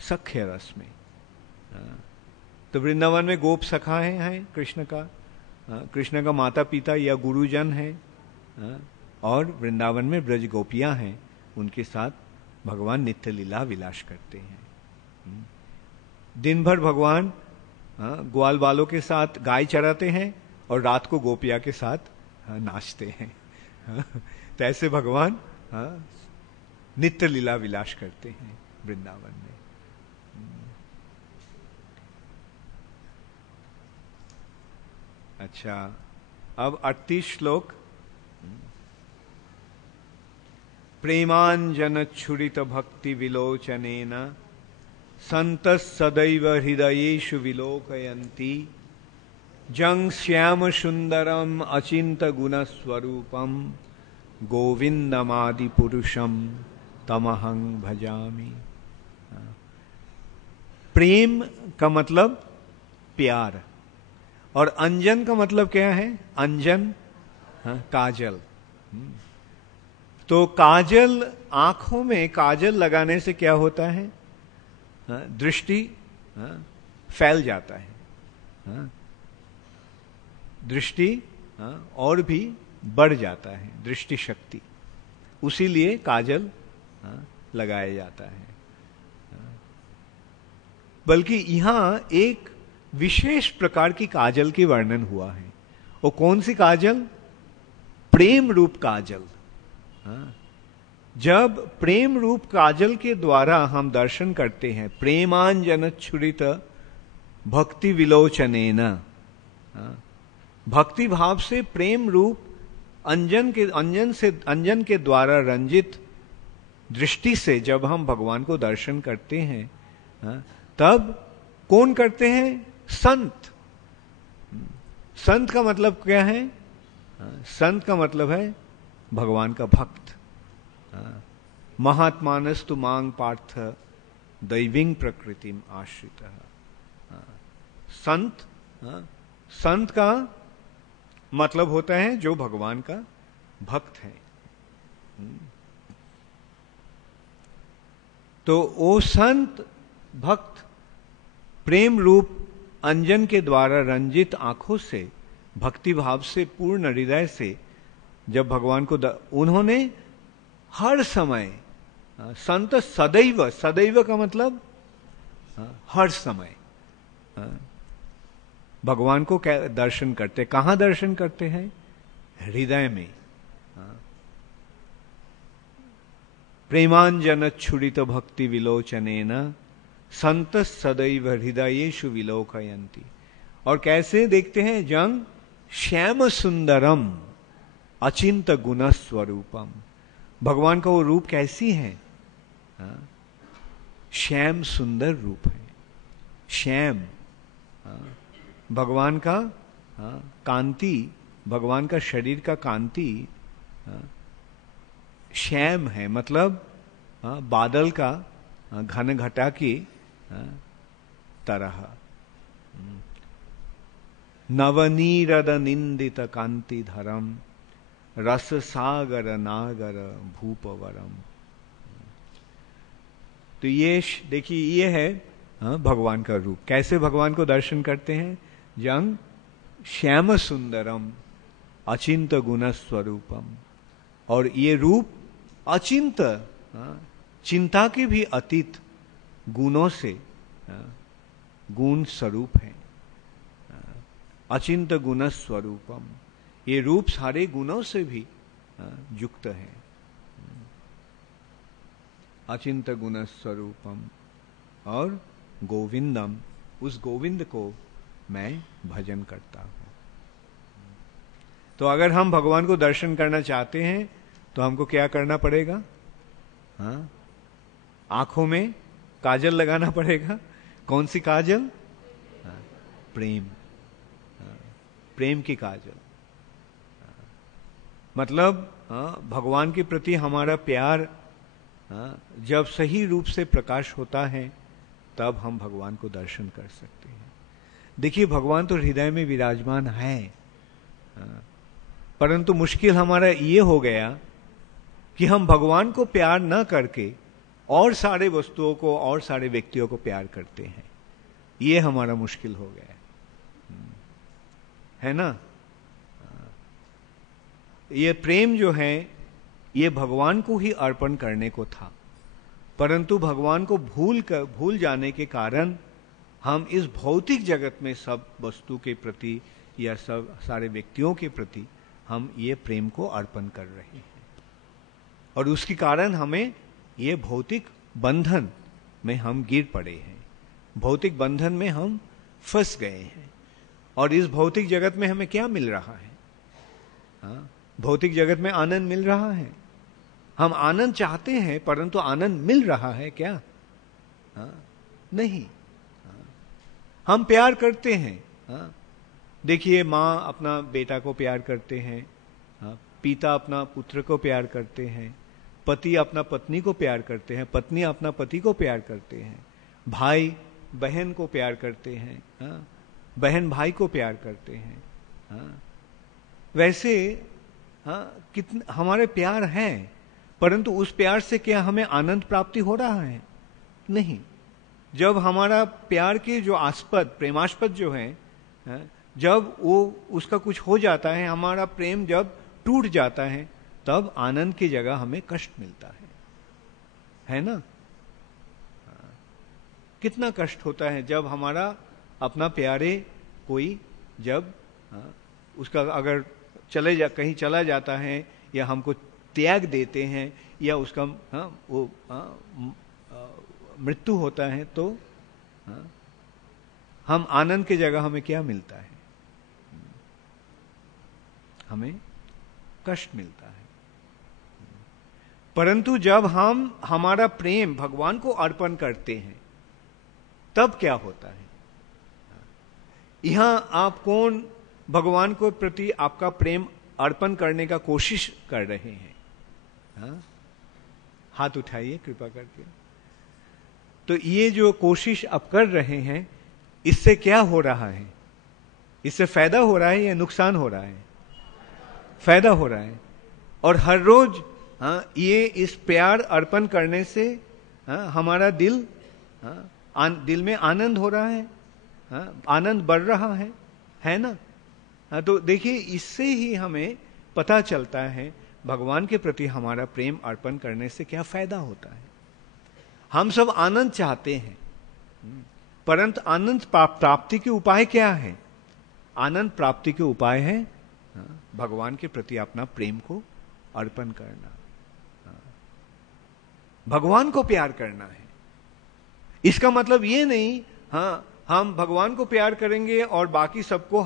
सख्य रस में। तो वृंदावन में गोप सखा है कृष्ण का माता पिता या गुरुजन है, और वृंदावन में ब्रज गोपियां हैं, उनके साथ भगवान नित्य लीला विलास करते हैं। दिन भर भगवान ग्वाल बालों के साथ गाय चराते हैं और रात को गोपिया के साथ नाचते हैं। तो ऐसे भगवान नित्य लीला विलास करते हैं वृंदावन में। अच्छा, अब 38 श्लोक। प्रेमांजन छुरित भक्ति विलोचनेन संतः सदैव हृदयेषु विलोकयन्ति जं श्याम सुंदरम अचिंत गुण स्वरूपम गोविंदमादि पुरुषम तमहं भजामि। प्रेम का मतलब प्यार, और अंजन का मतलब क्या है? अंजन, काजल। तो काजल, आंखों में काजल लगाने से क्या होता है? दृष्टि फैल जाता है, दृष्टि और भी बढ़ जाता है, दृष्टि शक्ति। उसीलिए काजल लगाया जाता है। बल्कि यहां एक विशेष प्रकार की काजल की वर्णन हुआ है। वो कौन सी काजल? प्रेम रूप काजल। जब प्रेम रूप काजल के द्वारा हम दर्शन करते हैं, प्रेमांजन छुरित भक्ति विलोचनेन, भक्ति भाव से प्रेम रूप अंजन के द्वारा रंजित दृष्टि से जब हम भगवान को दर्शन करते हैं, तब कौन करते हैं? संत। संत का मतलब क्या है? संत का मतलब है भगवान का भक्त। महात्मानस्तु मांग पार्थ दैविंग प्रकृतिम आश्रित। संत, संत का मतलब होता है जो भगवान का भक्त है। तो वो संत भक्त प्रेम रूप अंजन के द्वारा रंजित आंखों से, भक्ति भाव से पूर्ण हृदय से जब भगवान को उन्होंने हर समय, संत सदैव, सदैव का मतलब हर समय भगवान को दर्शन करते। कहां दर्शन करते हैं? हृदय में। प्रेमांजन छुरित भक्ति विलोचनेन संत सदैव हृदयेषु विलोकयन्ति। और कैसे देखते हैं? जंग श्याम सुंदरम अचिंत गुण स्वरूपम। भगवान का वो रूप कैसी है? श्याम सुंदर रूप है। श्याम भगवान का कांति, भगवान का शरीर का कांति श्याम है, मतलब बादल का घन घटा की तरह। नवनीरद निंदित कांति धरम रस सागर नागर भूपवरम। तो ये देखिए, ये है भगवान का रूप। कैसे भगवान को दर्शन करते हैं? जंग श्याम सुंदरम अचिंत गुण स्वरूपम। और ये रूप अचिंत, चिंता के भी अतीत गुणों से गुण स्वरूप है। अचिंत गुण स्वरूपम, ये रूप सारे गुणों से भी युक्त है। अचिंत गुण स्वरूपम। और गोविंदम, उस गोविंद को मैं भजन करता हूं। तो अगर हम भगवान को दर्शन करना चाहते हैं तो हमको क्या करना पड़ेगा? आंखों में काजल लगाना पड़ेगा। कौन सी काजल? प्रेम, प्रेम की काजल। मतलब भगवान के प्रति हमारा प्यार जब सही रूप से प्रकाश होता है, तब हम भगवान को दर्शन कर सकते हैं। देखिए, भगवान तो हृदय में विराजमान है, परंतु मुश्किल हमारा ये हो गया कि हम भगवान को प्यार न करके और सारे वस्तुओं को और सारे व्यक्तियों को प्यार करते हैं। ये हमारा मुश्किल हो गया है ना। ये प्रेम जो है, ये भगवान को ही अर्पण करने को था, परंतु भगवान को भूल जाने के कारण हम इस भौतिक जगत में सब वस्तु के प्रति या सब सारे व्यक्तियों के प्रति हम ये प्रेम को अर्पण कर रहे हैं, और उसके कारण हमें ये भौतिक बंधन में हम गिर पड़े हैं। भौतिक बंधन में हम फंस गए हैं। और इस भौतिक जगत में हमें क्या मिल रहा है? भौतिक जगत में आनंद मिल रहा है। हम आनंद चाहते हैं, परंतु आनंद मिल रहा है क्या? नहीं। हम प्यार करते हैं। देखिए, माँ अपना बेटा को प्यार करते हैं, पिता अपना पुत्र को प्यार करते हैं, पति अपना पत्नी को प्यार करते हैं, पत्नी अपना पति को प्यार करते हैं, भाई बहन को प्यार करते हैं, बहन भाई को प्यार करते हैं। वैसे कितने हमारे प्यार हैं, परंतु उस प्यार से क्या हमें आनंद प्राप्ति हो रहा है? नहीं। जब हमारा प्यार के जो आस्पद, प्रेमास्पद जो है, जब वो उसका कुछ हो जाता है, हमारा प्रेम जब टूट जाता है, तब आनंद की जगह हमें कष्ट मिलता है ना? कितना कष्ट होता है जब हमारा अपना प्यारे कोई जब उसका अगर कहीं चला जाता है, या हमको त्याग देते हैं, या उसका वो मृत्यु होता है, तो हम आनंद की जगह हमें क्या मिलता है? हमें कष्ट मिलता है। परंतु जब हम हमारा प्रेम भगवान को अर्पण करते हैं, तब क्या होता है? यहां आप कौन भगवान को प्रति आपका प्रेम अर्पण करने का कोशिश कर रहे हैं? हाथ उठाइए कृपा करके। तो ये जो कोशिश आप कर रहे हैं, इससे क्या हो रहा है? इससे फायदा हो रहा है या नुकसान हो रहा है? फायदा हो रहा है। और हर रोज ये इस प्यार अर्पण करने से हमारा दिल में आनंद हो रहा है, आनंद बढ़ रहा है ना? तो देखिए, इससे ही हमें पता चलता है भगवान के प्रति हमारा प्रेम अर्पण करने से क्या फायदा होता है। हम सब आनंद चाहते हैं, परंतु आनंद प्राप्ति के उपाय क्या है? आनंद प्राप्ति के उपाय है भगवान के प्रति अपना प्रेम को अर्पण करना, भगवान को प्यार करना है। इसका मतलब ये नहीं हम भगवान को प्यार करेंगे और बाकी सबको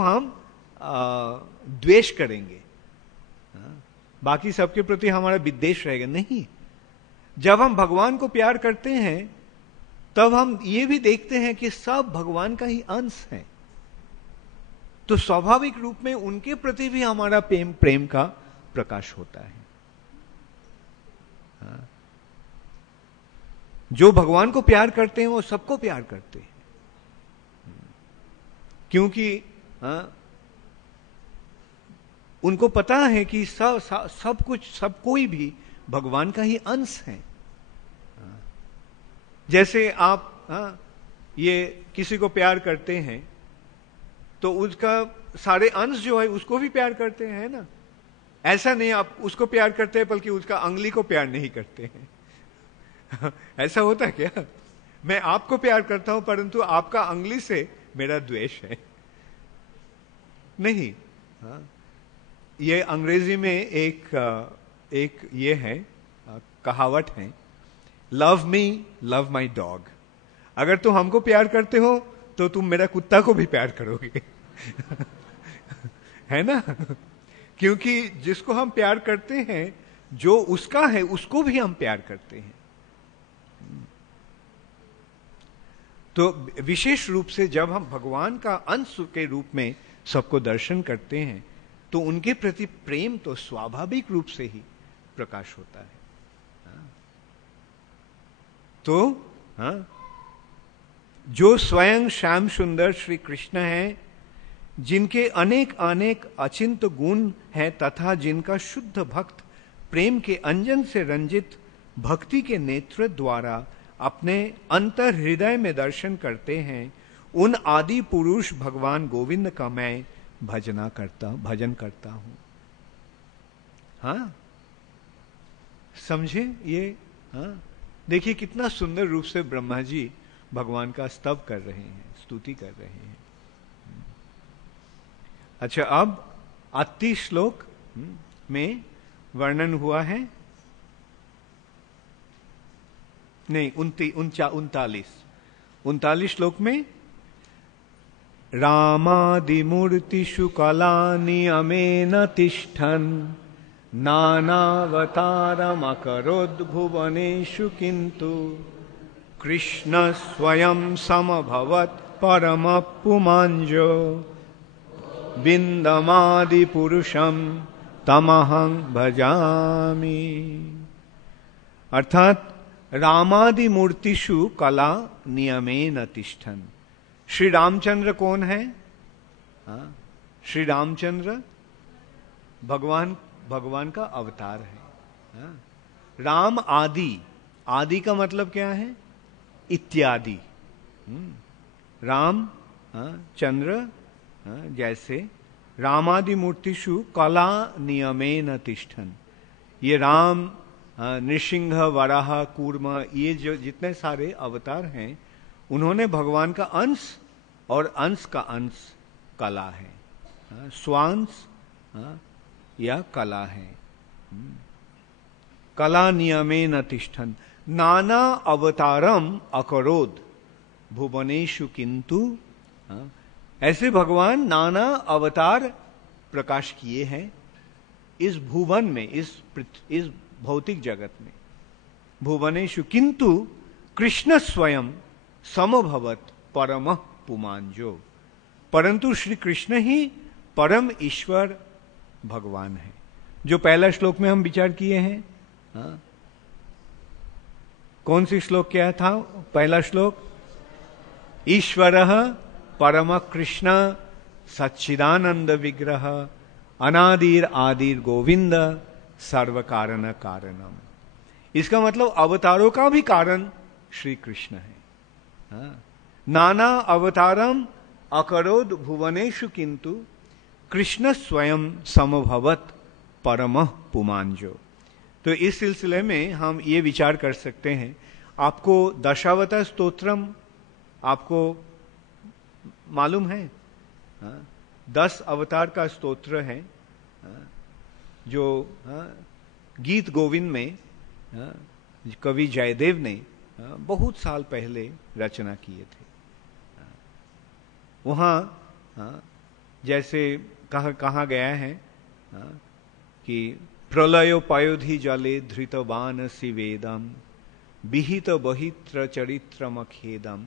हम द्वेष करेंगे, बाकी सबके प्रति हमारा विद्वेष रहेगा। नहीं, जब हम भगवान को प्यार करते हैं, तब हम ये भी देखते हैं कि सब भगवान का ही अंश है, तो स्वाभाविक रूप में उनके प्रति भी हमारा प्रेम का प्रकाश होता है। जो भगवान को प्यार करते हैं, वो सबको प्यार करते हैं, क्योंकि उनको पता है कि सब कोई भी भगवान का ही अंश है। जैसे आप ये किसी को प्यार करते हैं, तो उसका सारे अंश जो है उसको भी प्यार करते हैं ना? ऐसा नहीं आप उसको प्यार करते हैं बल्कि उसका अंगुली को प्यार नहीं करते हैं। ऐसा होता है क्या? मैं आपको प्यार करता हूं, परंतु आपका अंगुली से मेरा द्वेष है। नहीं। ये अंग्रेजी में एक ये है कहावत है, love me love my dog. अगर तुम हमको प्यार करते हो तो तुम मेरा कुत्ता को भी प्यार करोगे। है ना? क्योंकि जिसको हम प्यार करते हैं, जो उसका है उसको भी हम प्यार करते हैं। तो विशेष रूप से जब हम भगवान का अंश के रूप में सबको दर्शन करते हैं, तो उनके प्रति प्रेम तो स्वाभाविक रूप से ही प्रकाश होता है। तो जो स्वयं श्याम सुंदर श्री कृष्ण हैं, जिनके अनेक अनेक अचिंत गुण हैं, तथा जिनका शुद्ध भक्त प्रेम के अंजन से रंजित भक्ति के नेत्र द्वारा अपने अंतर हृदय में दर्शन करते हैं, उन आदि पुरुष भगवान गोविंद का मैं भजन करता हूं। समझे ये? देखिए कितना सुंदर रूप से ब्रह्मा जी भगवान का स्तव कर रहे हैं, स्तुति कर रहे हैं। अच्छा, अब 38 श्लोक में वर्णन हुआ है, नहीं 39 श्लोक में रामादिमूर्तिषु कलानि अमेन तिष्ठन् नानावतारमकरोद्भुवनेषु किन्तु कृष्ण स्वयं समभवत् परम पुमांजो बिंदमादि पुरुषम तमहं भजामि। अर्थात रामादि मूर्तिषु कला नियमेन तिष्ठन्। श्री रामचंद्र कौन है? श्री रामचंद्र भगवान का अवतार है। राम आदि, आदि का मतलब क्या है? इत्यादि। राम चंद्र जैसे रामादि मूर्तिषु कला नियमेन तिष्ठन्। ये राम, नृसिंह, वराह, कूर्म, ये जो जितने सारे अवतार हैं उन्होंने भगवान का अंश और अंश का अंश कला है, स्वांश या कला है। कला नियमेन तिष्ठन् नाना अवतारम अकरोद भुवनेषु किंतु। ऐसे भगवान नाना अवतार प्रकाश किए हैं इस भुवन में, इस भौतिक जगत में। भुवनेषु किंतु कृष्ण स्वयं समभवत परम पुमांजो। परंतु श्री कृष्ण ही परम ईश्वर भगवान है। जो पहला श्लोक में हम विचार किए हैं, कौन सी श्लोक क्या था? पहला श्लोक, ईश्वरः परम कृष्ण सच्चिदानंद विग्रह अनादिर आदिर गोविंद सर्व कारण कारणम। इसका मतलब अवतारों का भी कारण श्री कृष्ण है। नाना अवतारम अकरोद भुवनेषु किंतु कृष्ण स्वयं समभवत परम पुमांजो। तो इस सिलसिले में हम ये विचार कर सकते हैं, आपको दशावतार स्तोत्रम आपको मालूम है? 10 अवतार का स्तोत्र है जो गीत गोविंद में कवि जयदेव ने बहुत साल पहले रचना किए थे। वहां जैसे कहा गया है कि प्रलयोपयोधि जले धृतवान शिवेदम विहित बहित्र चरित्रमखेदम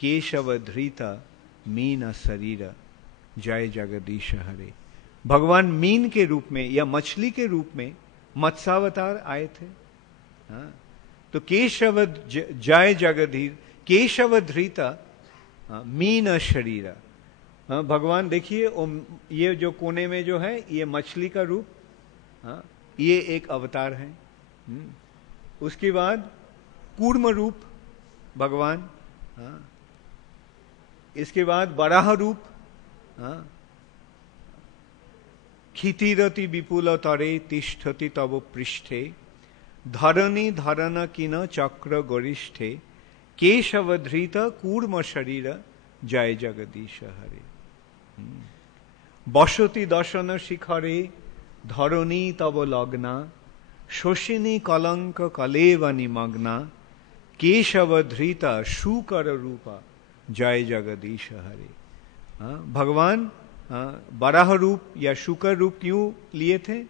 केशव धृत मीन शरीर जय जगदीश हरे। भगवान मीन के रूप में या मछली के रूप में मत्स्यावतार आए थे। तो केशव जय जगदीश, केशव धृत मीन शरीर। भगवान देखिए, ये जो कोने में जो है ये मछली का रूप, ये एक अवतार है। उसके बाद कूर्म रूप भगवान, इसके बाद बराह रूप, क्षितिरति विपुल तरे तिष्ठति तव पृष्ठे धरणी धरन किन चक्र गरिष्ठे केशव धृत कूर्म शरीर जय जगदीश हरे। बसति दशन शिखरे धरणी तव लग्ना शोषिनी कलंक कलेव निमग्ना केशव धृत शूकर रूप जय जगदीश हरे। भगवान बराह रूप या शुकर रूप क्यों लिए थे?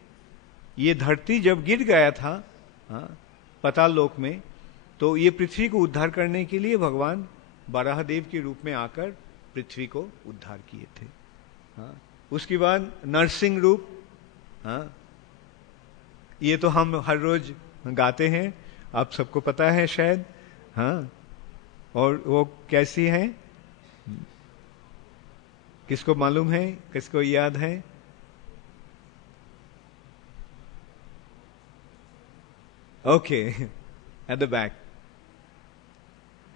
ये धरती जब गिर गया था पाताल लोक में, तो ये पृथ्वी को उद्धार करने के लिए भगवान बराह देव के रूप में आकर पृथ्वी को उद्धार किए थे। उसके बाद नरसिंह रूप, ये तो हम हर रोज गाते हैं, आप सबको पता है शायद। और वो कैसी है, किसको मालूम है, किसको याद है? ओके, एट द बैक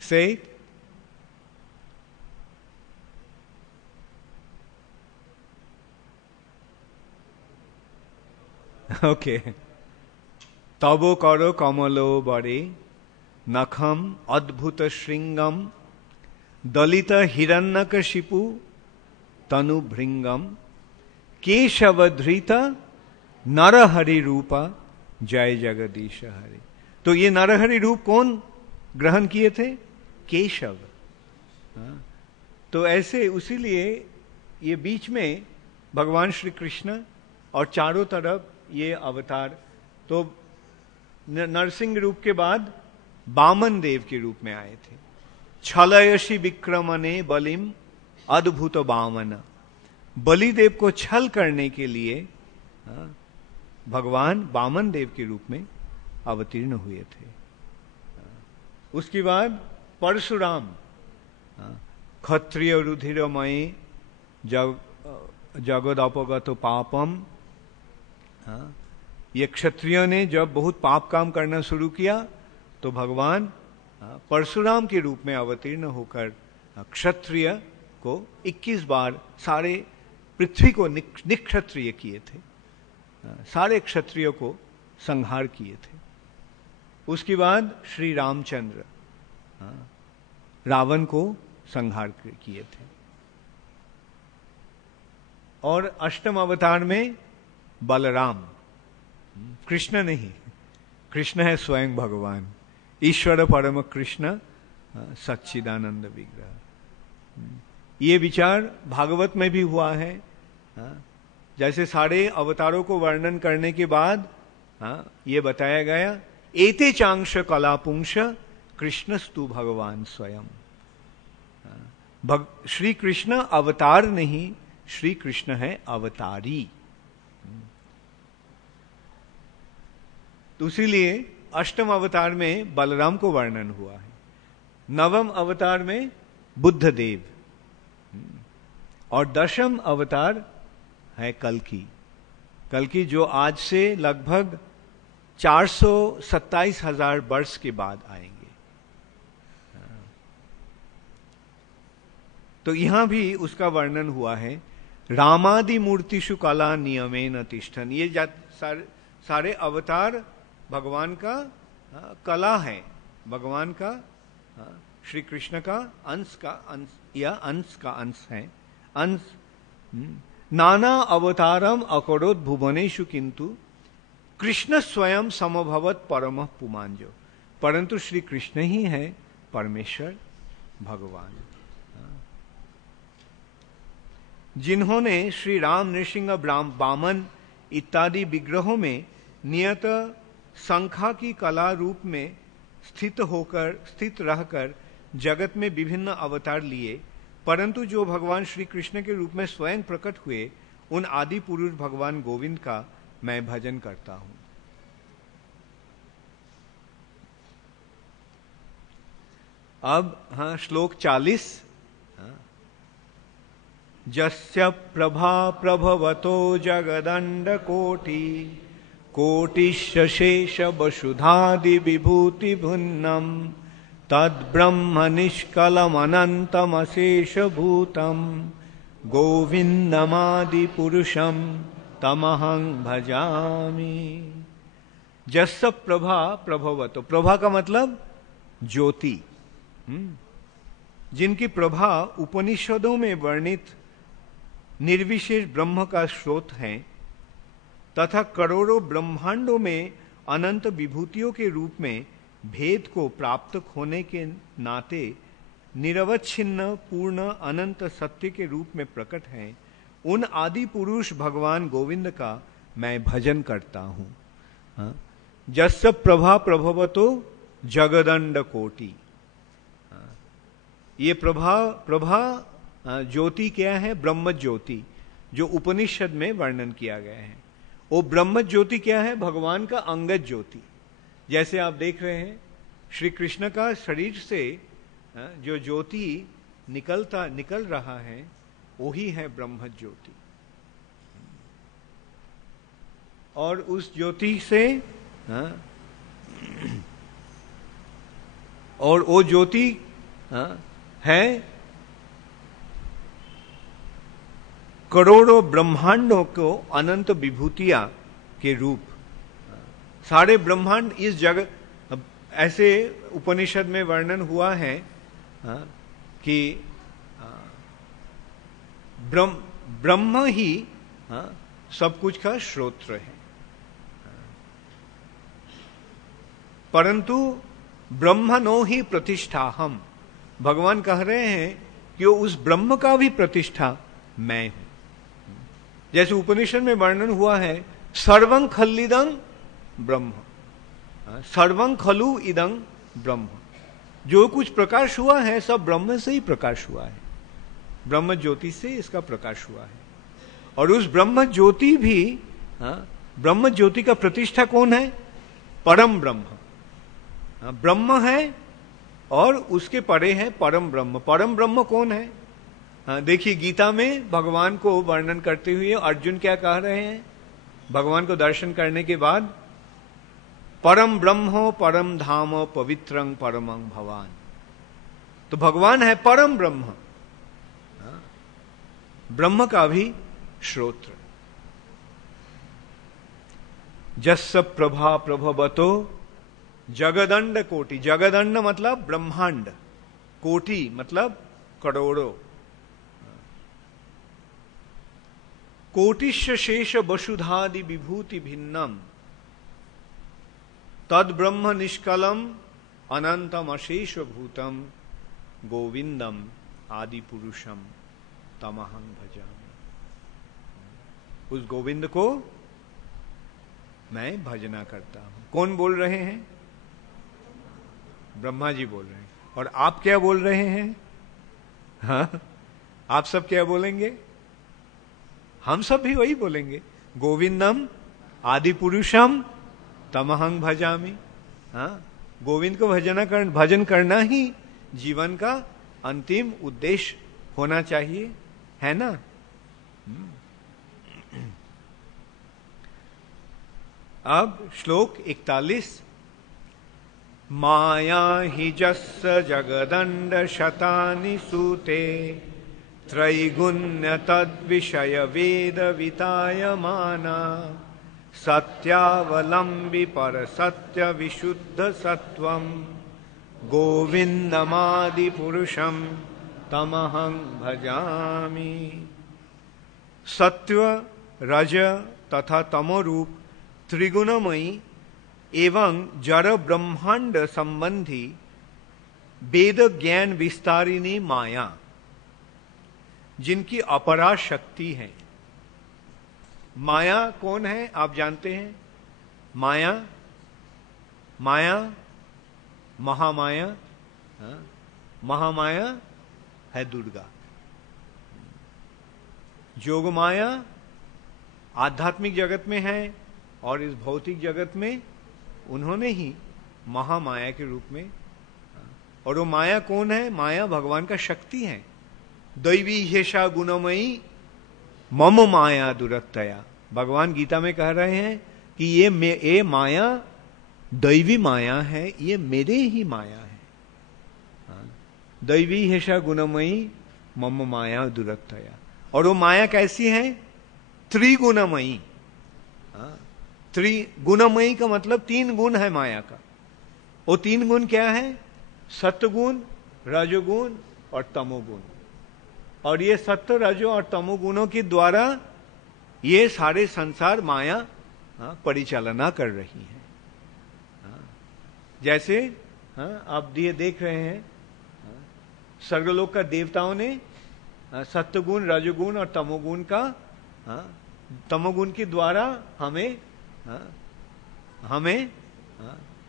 से ओके। तबो करो कमलो बरे नखम अद्भुत श्रृंगम दलित हिरण्यकशिपु तनु भृंगम केशवधृत नरहरि रूपा जय जगदीश हरे। तो ये नरहरि रूप कौन ग्रहण किए थे? केशव। तो ऐसे उसीलिए ये बीच में भगवान श्री कृष्ण और चारों तरफ ये अवतार तो नरसिंह रूप के बाद वामन देव के रूप में आए थे। छलयसी विक्रमने बलिम अद्भुत वामन, बलि देव को छल करने के लिए भगवान वामन देव के रूप में अवतीर्ण हुए थे। उसके बाद परशुराम, क्षत्रिय रुधिरमय जगद अपगत पापम, ये क्षत्रिय ने जब बहुत पाप काम करना शुरू किया तो भगवान परशुराम के रूप में अवतीर्ण होकर क्षत्रिय को 21 बार सारे पृथ्वी को निक्षत्रिय किए थे, सारे क्षत्रियों को संहार किए थे। उसके बाद श्री रामचंद्र रावण को संहार किए थे। और अष्टम अवतार में बलराम, कृष्ण नहीं, कृष्ण है स्वयं भगवान, ईश्वर परम कृष्ण सच्चिदानंद विग्रह। ये विचार भागवत में भी हुआ है। जैसे सारे अवतारों को वर्णन करने के बाद ये बताया गया, एते चांश कलापुंश कृष्णस्तु भगवान स्वयं। श्री कृष्ण अवतार नहीं, श्री कृष्ण है अवतारी। तो इसीलिए अष्टम अवतार में बलराम को वर्णन हुआ है, नवम अवतार में बुद्ध देव, और दशम अवतार है कल्कि। कल्कि जो आज से लगभग 427,000 वर्ष के बाद आएंगे। तो यहां भी उसका वर्णन हुआ है, रामादि मूर्तिषु कला नियमेन तिष्ठन्। ये सारे अवतार भगवान का कला है, भगवान का श्री कृष्ण का अंश या अंश का अंश है। अंश नाना अवतारम अकरोत् भुवनेषु किंतु कृष्ण स्वयं समभवत परम पुमांजो। परंतु श्री कृष्ण ही है परमेश्वर भगवान, जिन्होंने श्री राम, नृसिंह, वामन इत्यादि विग्रहों में नियत संख्या की कला रूप में स्थित रहकर जगत में विभिन्न अवतार लिए, परंतु जो भगवान श्री कृष्ण के रूप में स्वयं प्रकट हुए, उन आदि पुरुष भगवान गोविंद का मैं भजन करता हूं। अब श्लोक 40, जस्य प्रभा प्रभवतो जगदंड कोटि कोटिशेष वसुधादि विभूति भिन्नम तद्ब्रह्म निष्कलमनंतमशेष भूतम गोविंदमादि पुरुषम तमहं भजामि। जस्य प्रभा प्रभवतो, प्रभा का मतलब ज्योति, जिनकी प्रभा उपनिषदों में वर्णित निर्विशेष ब्रह्म का स्रोत है तथा करोड़ों ब्रह्मांडों में अनंत विभूतियों के रूप में भेद को प्राप्त होने के नाते निरवच्छिन्न पूर्ण अनंत सत्य के रूप में प्रकट हैं, उन आदि पुरुष भगवान गोविंद का मैं भजन करता हूं। जस्य प्रभा प्रभवतो जगदंड कोटि, ये प्रभा ज्योति क्या है? ब्रह्म ज्योति, जो उपनिषद में वर्णन किया गया है। वो ब्रह्म ज्योति क्या है? भगवान का अंगद ज्योति। जैसे आप देख रहे हैं श्री कृष्ण का शरीर से जो ज्योति निकल रहा है, वही है ब्रह्म ज्योति। और उस ज्योति से और वो ज्योति है करोड़ों ब्रह्मांडों को अनंत विभूतियां के रूप। सारे ब्रह्मांड इस जगत, ऐसे उपनिषद में वर्णन हुआ है कि ब्रह्म ही सब कुछ का स्रोत है, परंतु ब्रह्मणो ही प्रतिष्ठा हम। भगवान कह रहे हैं कि उस ब्रह्म का भी प्रतिष्ठा मैं हूं। जैसे उपनिषद में वर्णन हुआ है, सर्वं खल्लिदं ब्रह्म, सर्वं खलु इदं ब्रह्म। जो कुछ प्रकाश हुआ है सब ब्रह्म से ही प्रकाश हुआ है, ब्रह्म ज्योति से इसका प्रकाश हुआ है। और उस ब्रह्म ज्योति भी, ब्रह्म ज्योति का प्रतिष्ठा कौन है? परम ब्रह्म। ब्रह्म है और उसके परे है परम ब्रह्म। परम ब्रह्म कौन है? देखिए गीता में भगवान को वर्णन करते हुए अर्जुन क्या कह रहे हैं? भगवान को दर्शन करने के बाद, परम ब्रह्मो परम धाम पवित्रं परमं भवान। तो भगवान है परम ब्रह्म, ब्रह्म का भी श्रोत्र। जस्य प्रभा प्रभवतो जगदंड कोटि। जगदंड मतलब ब्रह्मांड, कोटि मतलब करोड़ों। कोटिश्य शेष वसुधादि विभूति भिन्नम तद ब्रह्म निष्कलम अनंतम अशेष भूतम गोविंदम आदि पुरुषम तमहं भजामि। उस गोविंद को मैं भजना करता हूं। कौन बोल रहे हैं? ब्रह्मा जी बोल रहे हैं। और आप क्या बोल रहे हैं? हाँ, आप सब क्या बोलेंगे? हम सब भी वही बोलेंगे, गोविंदम आदि पुरुषम तमहं भजामि। हाँ, गोविंद को भजन करना ही जीवन का अंतिम उद्देश्य होना चाहिए, है ना? अब श्लोक 41। माया हि जस्य जगदंड शतानि सूते त्रैगुण्य तद्विषय वेद वितायमाना सत्यावलंबी पर सत्य विशुद्ध सत्वम गोविंदमादि पुरुषम तमहं भजामि। सत्व, रज तथा तमो रूप त्रिगुणमयी एवं जड़ ब्रह्मांड संबंधी वेद ज्ञान विस्तारिणी माया, जिनकी अपरा शक्ति है। माया कौन है आप जानते हैं? माया, माया महामाया, महामाया है दुर्गा। जोग माया आध्यात्मिक जगत में है और इस भौतिक जगत में उन्होंने ही महामाया के रूप में। और वो माया कौन है? माया भगवान का शक्ति है। दैवी हेषा गुणमयी मम माया दुरत्तया। भगवान गीता में कह रहे हैं कि ये माया दैवी माया है, ये मेरे ही माया है। दैवी हेषा गुणमयी मम माया दुरत्तया। और वो माया कैसी है? त्रिगुणमयी। त्रिगुणमयी का मतलब 3 गुण है माया का। वो 3 गुण क्या है? सत्वगुण, रजोगुण और तमोगुण। और ये सत्व, रजो और तमोगुणों के द्वारा ये सारे संसार माया परिचालना कर रही है। जैसे आप ये देख रहे हैं, स्वर्गलोक का देवताओं ने सत्वगुण, रजोगुण और तमोगुण का, तमोगुण के द्वारा हमें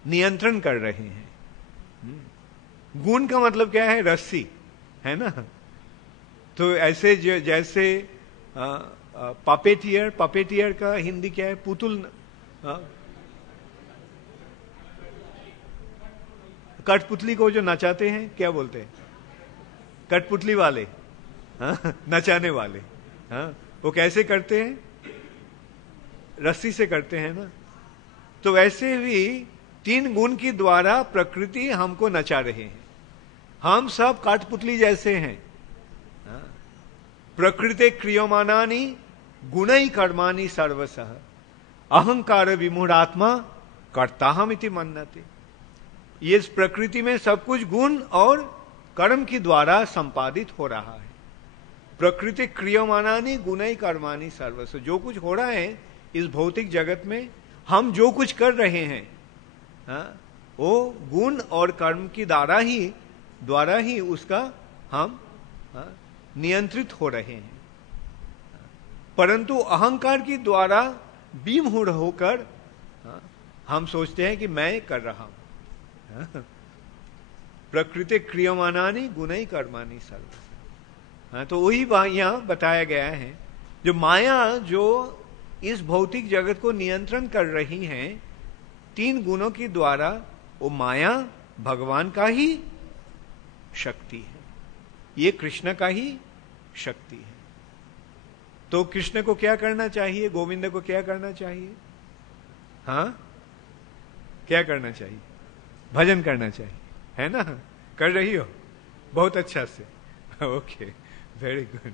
नियंत्रण कर रहे हैं। गुण का मतलब क्या है? रस्सी, है ना? तो ऐसे जैसे पपेटियर का हिंदी क्या है? पुतुल, कठपुतली को जो नचाते हैं क्या बोलते हैं? कठपुतली वाले, नचाने वाले। वो कैसे करते हैं? रस्सी से करते हैं ना। तो वैसे भी 3 गुण के द्वारा प्रकृति हमको नचा रहे हैं। हम सब कठपुतली जैसे हैं। प्रकृति क्रियमानानि गुणै कर्माणि सर्वशः अहंकार विमूढ़ात्मा कर्ताहमिति मन्यते। ये इस प्रकृति में सब कुछ गुण और कर्म के द्वारा संपादित हो रहा है। प्रकृति क्रियमानानि गुणै कर्माणि सर्वशः। जो कुछ हो रहा है इस भौतिक जगत में, हम जो कुछ कर रहे हैं वो गुण और कर्म की द्वारा ही उसका हम नियंत्रित हो रहे हैं। परंतु अहंकार के द्वारा विमूढ़ होकर हम सोचते हैं कि मैं कर रहा हूं। प्रकृति क्रियमानानि गुणै कर्माणि सर्व। तो वही यहां बताया गया है, जो माया जो इस भौतिक जगत को नियंत्रण कर रही है 3 गुणों के द्वारा, वो माया भगवान का ही शक्ति है, ये कृष्ण का ही शक्ति है। तो कृष्ण को क्या करना चाहिए, गोविंद को क्या करना चाहिए? हाँ, क्या करना चाहिए? भजन करना चाहिए, है ना? कर रही हो बहुत अच्छा से। Okay, very good,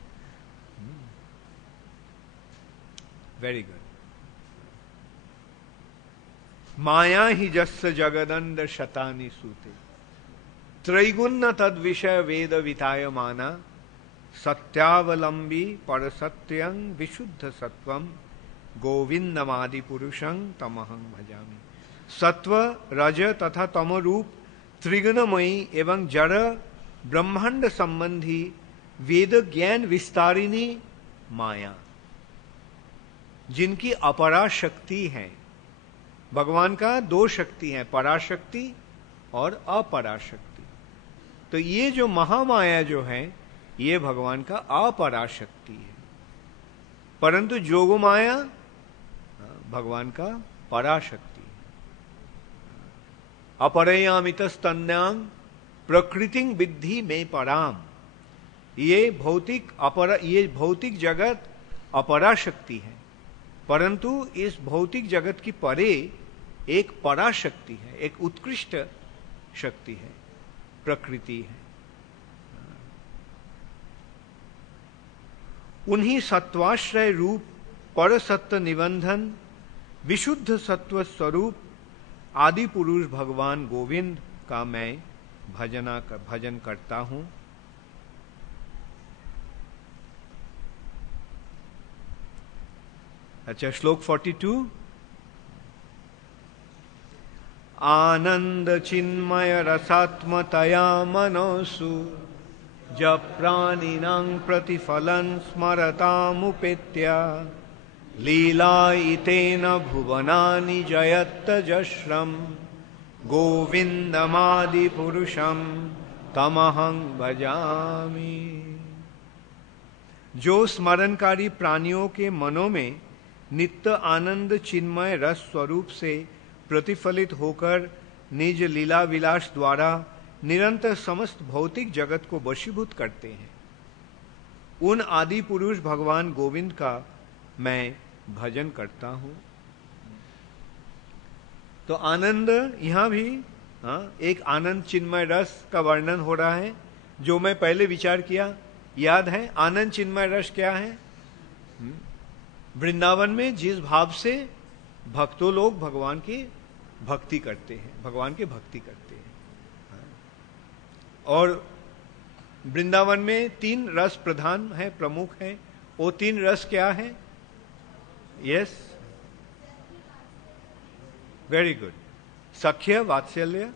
very good. माया ही जस्य जगदंड शतानि सूते, त्रैगुण्य तद विषय वेद विताय माना, सत्यावलंबी पर सत्यं विशुद्ध सत्वम, गोविंदमादि पुरुषं तमहं भजामि। सत्व, रज तथा तम रूप त्रिगुणमयी एवं जड़ ब्रह्मांड संबंधी वेद ज्ञान विस्तारिणी माया, जिनकी अपरा शक्ति है। भगवान का 2 शक्ति है, पराशक्ति और अपराशक्ति। तो ये जो महामाया जो है, ये भगवान का अपराशक्ति है, परंतु जोगमाया भगवान का पराशक्ति। अपरयामितस्तन्यां प्रकृतिं विद्धि में पराम। ये भौतिक जगत अपराशक्ति है, परंतु इस भौतिक जगत की परे एक पराशक्ति है, एक उत्कृष्ट शक्ति है, प्रकृति है। उन्हीं सत्वाश्रय रूप पर सत्य निबंधन विशुद्ध सत्व स्वरूप आदि पुरुष भगवान गोविंद का मैं भजन करता हूं। अच्छा, श्लोक 42। आनंद चिन्मय रसात्मतया मनोसु जब प्राणिनां प्रतिफलं स्मरतामुपेत्य, लीलायितेन भुवनानि जयत्तजस्रं, गोविंदमादि पुरुषं तमहं भजामि। जो स्मरणकारी प्राणियों के मनों में नित्य आनंद चिन्मय रस स्वरूप से प्रतिफलित होकर निज लीला विलास द्वारा निरंतर समस्त भौतिक जगत को वशीभूत करते हैं, उन आदि पुरुष भगवान गोविंद का मैं भजन करता हूं। तो आनंद, यहां भी एक आनंद चिन्मय रस का वर्णन हो रहा है, जो मैं पहले विचार किया, याद है? आनंद चिन्मय रस क्या है? वृंदावन में जिस भाव से भक्तों लोग भगवान की भक्ति करते हैं, भगवान की भक्ति करते हैं। और वृंदावन में 3 रस प्रधान है, प्रमुख है। वो 3 रस क्या है? Yes, very good. सख्य, वात्सल्य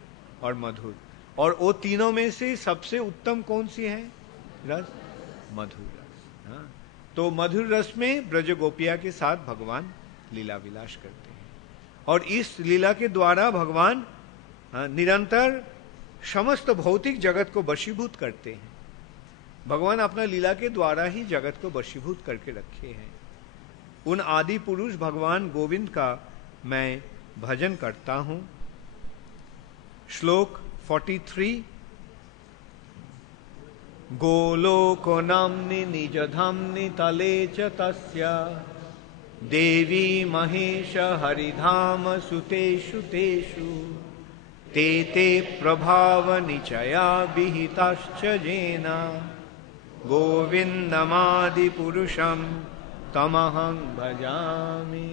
और मधुर। और वो तीनों में से सबसे उत्तम कौन सी है रस? मधुर रस। हाँ, तो मधुर रस में ब्रज गोपिया के साथ भगवान लीला विलास करते हैं, और इस लीला के द्वारा भगवान निरंतर समस्त भौतिक जगत को वशीभूत करते हैं। भगवान अपना लीला के द्वारा ही जगत को वशीभूत करके रखे हैं। उन आदि पुरुष भगवान गोविंद का मैं भजन करता हूं। श्लोक 43। गोलोको नाम्नि निजधाम्नि तले च तस्य, देवी महेश हरिधाम सुतेषु तेषु, ते ते प्रभाव निचया विहिताश्च येन, गोविंदमादि पुरुषं तमहं भजामि।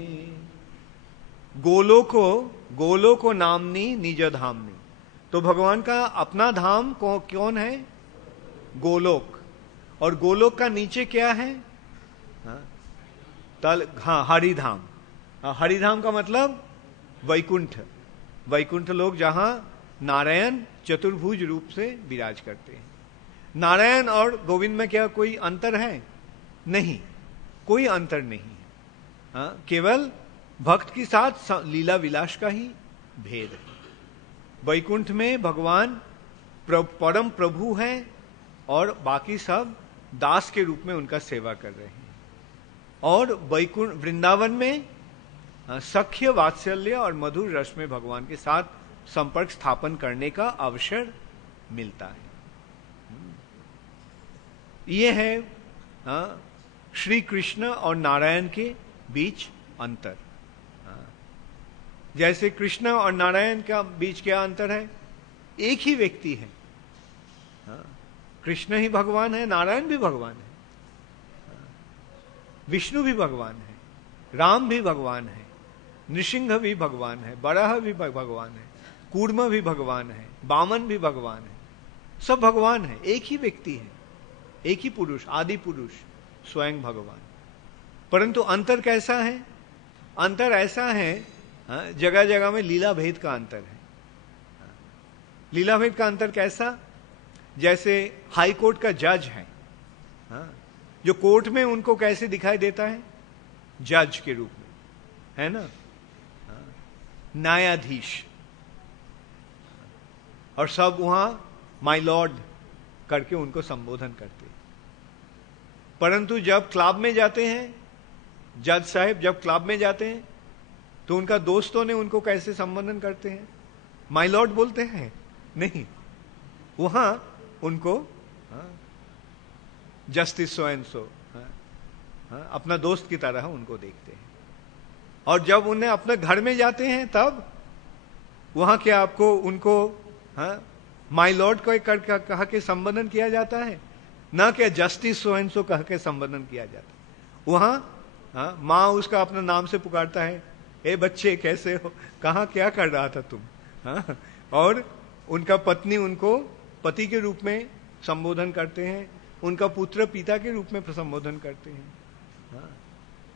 गोलोको नामनी निज धामनी। तो भगवान का अपना धाम कौन है? गोलोक। और गोलोक का नीचे क्या है? हरिधाम। हरिधाम का मतलब वैकुंठ। वैकुंठ लोग जहां नारायण चतुर्भुज रूप से विराज करते हैं। नारायण और गोविंद में क्या कोई अंतर है? नहीं, कोई अंतर नहीं है। केवल भक्त के साथ लीला विलास का ही भेद है। वैकुंठ में भगवान परम प्रभु हैं और बाकी सब दास के रूप में उनका सेवा कर रहे हैं। और वैकुंठ वृंदावन में सख्य वात्सल्य और मधुर रस में भगवान के साथ संपर्क स्थापन करने का अवसर मिलता है। ये है श्री कृष्ण और नारायण के बीच अंतर। जैसे कृष्ण और नारायण का बीच क्या अंतर है? एक ही व्यक्ति है। कृष्ण ही भगवान है, नारायण भी भगवान है, विष्णु भी भगवान है, राम भी भगवान है, नृसिंह भी भगवान है, बराह भी भगवान है, कूर्म भी भगवान है, वामन भी भगवान है, सब भगवान है। एक ही व्यक्ति है, एक ही पुरुष, आदि पुरुष स्वयं भगवान। परंतु अंतर कैसा है? अंतर ऐसा है, जगह जगह में लीला भेद का अंतर है। लीला भेद का अंतर कैसा? जैसे हाई कोर्ट का जज है, जो कोर्ट में उनको कैसे दिखाई देता है? जज के रूप में, है ना, न्यायाधीश, और सब वहां माय लॉर्ड करके उनको संबोधन करते। परंतु जब क्लब में जाते हैं, जज साहब जब क्लब में जाते हैं तो उनका दोस्तों ने उनको कैसे संबोधन करते हैं? माय लॉर्ड बोलते हैं? नहीं, वहां उनको जस्टिस सो एंड सो, अपना दोस्त की तरह उनको देखते हैं। और जब उन्हें अपने घर में जाते हैं तब वहां क्या आपको उनको माय लॉर्ड को कह के संबोधन किया जाता है? ना क्या जस्टिस सो एंड सो कह के संबोधन किया जाता है। वहां माँ उसका अपना नाम से पुकारता है, ए बच्चे कैसे हो, कहाँ क्या कर रहा था तुम? और उनका पत्नी उनको पति के रूप में संबोधन करते हैं, उनका पुत्र पिता के रूप में संबोधन करते हैं।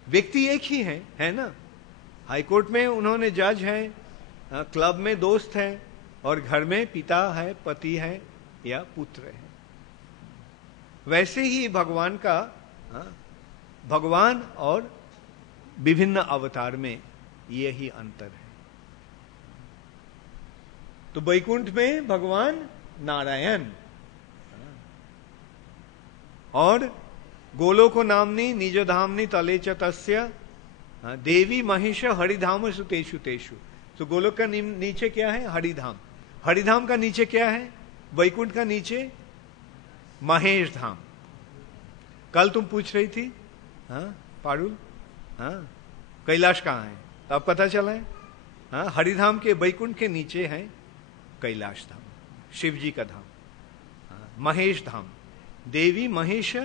व्यक्ति एक ही है ना? हाईकोर्ट में उन्होंने जज है, क्लब में दोस्त है, और घर में पिता है, पति है या पुत्र है। वैसे ही भगवान का, भगवान और विभिन्न अवतार में यही अंतर है। तो वैकुंठ में भगवान नारायण और गोलोको नामनी निज धामनी तले च तस्य देवी महिष हरिधाम सुतेषु तेषु। तो गोलोक का नीचे क्या है? हरिधाम। हरिधाम का नीचे क्या है? वैकुंठ का नीचे महेश धाम। कल तुम पूछ रही थी पारुल, कैलाश कहाँ है? अब पता चला है, हरिधाम के वैकुंठ के नीचे है कैलाश धाम, शिव जी का धाम, महेश धाम, देवी महेश,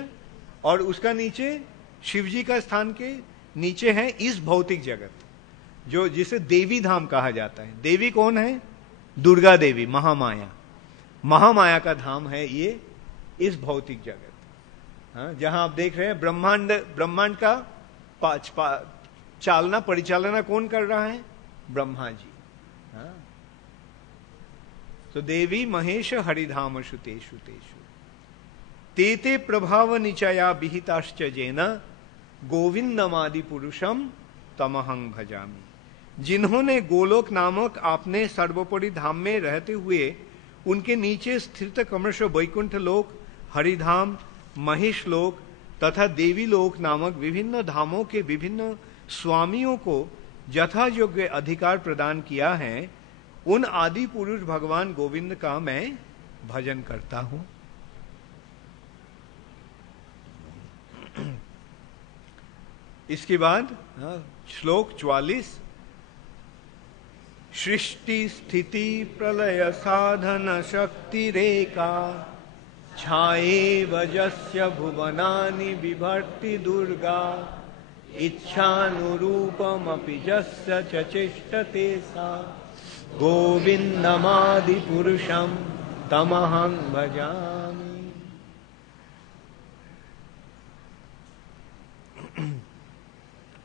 और उसका नीचे शिव जी का स्थान के नीचे है इस भौतिक जगत, जो जिसे देवी धाम कहा जाता है। देवी कौन है? दुर्गा देवी, महामाया। महामाया का धाम है ये इस भौतिक जगत। जहां आप देख रहे हैं ब्रह्मांड का चालना परिचालना कौन कर रहा है? ब्रह्मा जी। तो देवी महेश हरिधाम सुतेषु तेषु तेते प्रभाव निचया विहिताश्च जेन गोविंदमादि पुरुषम तमहं भजामि। जिन्होंने गोलोक नामक आपने सर्वोपरि धाम में रहते हुए उनके नीचे स्थित क्रमश वैकुंठ लोक, हरिधाम, महेश लोक तथा देवी लोक नामक विभिन्न धामों के विभिन्न स्वामियों को यथा योग्य अधिकार प्रदान किया है, उन आदि पुरुष भगवान गोविंद का मैं भजन करता हूं। इसके बाद श्लोक 44, सृष्टि स्थिति प्रलय साधन शक्ति रेखा छाये वजस्य भुवनानि बिभर्ति दुर्गा इच्छानुरूपमपि जस्य च चेष्टते सा गोविंदमादि पुरुषम तमहं भजामि।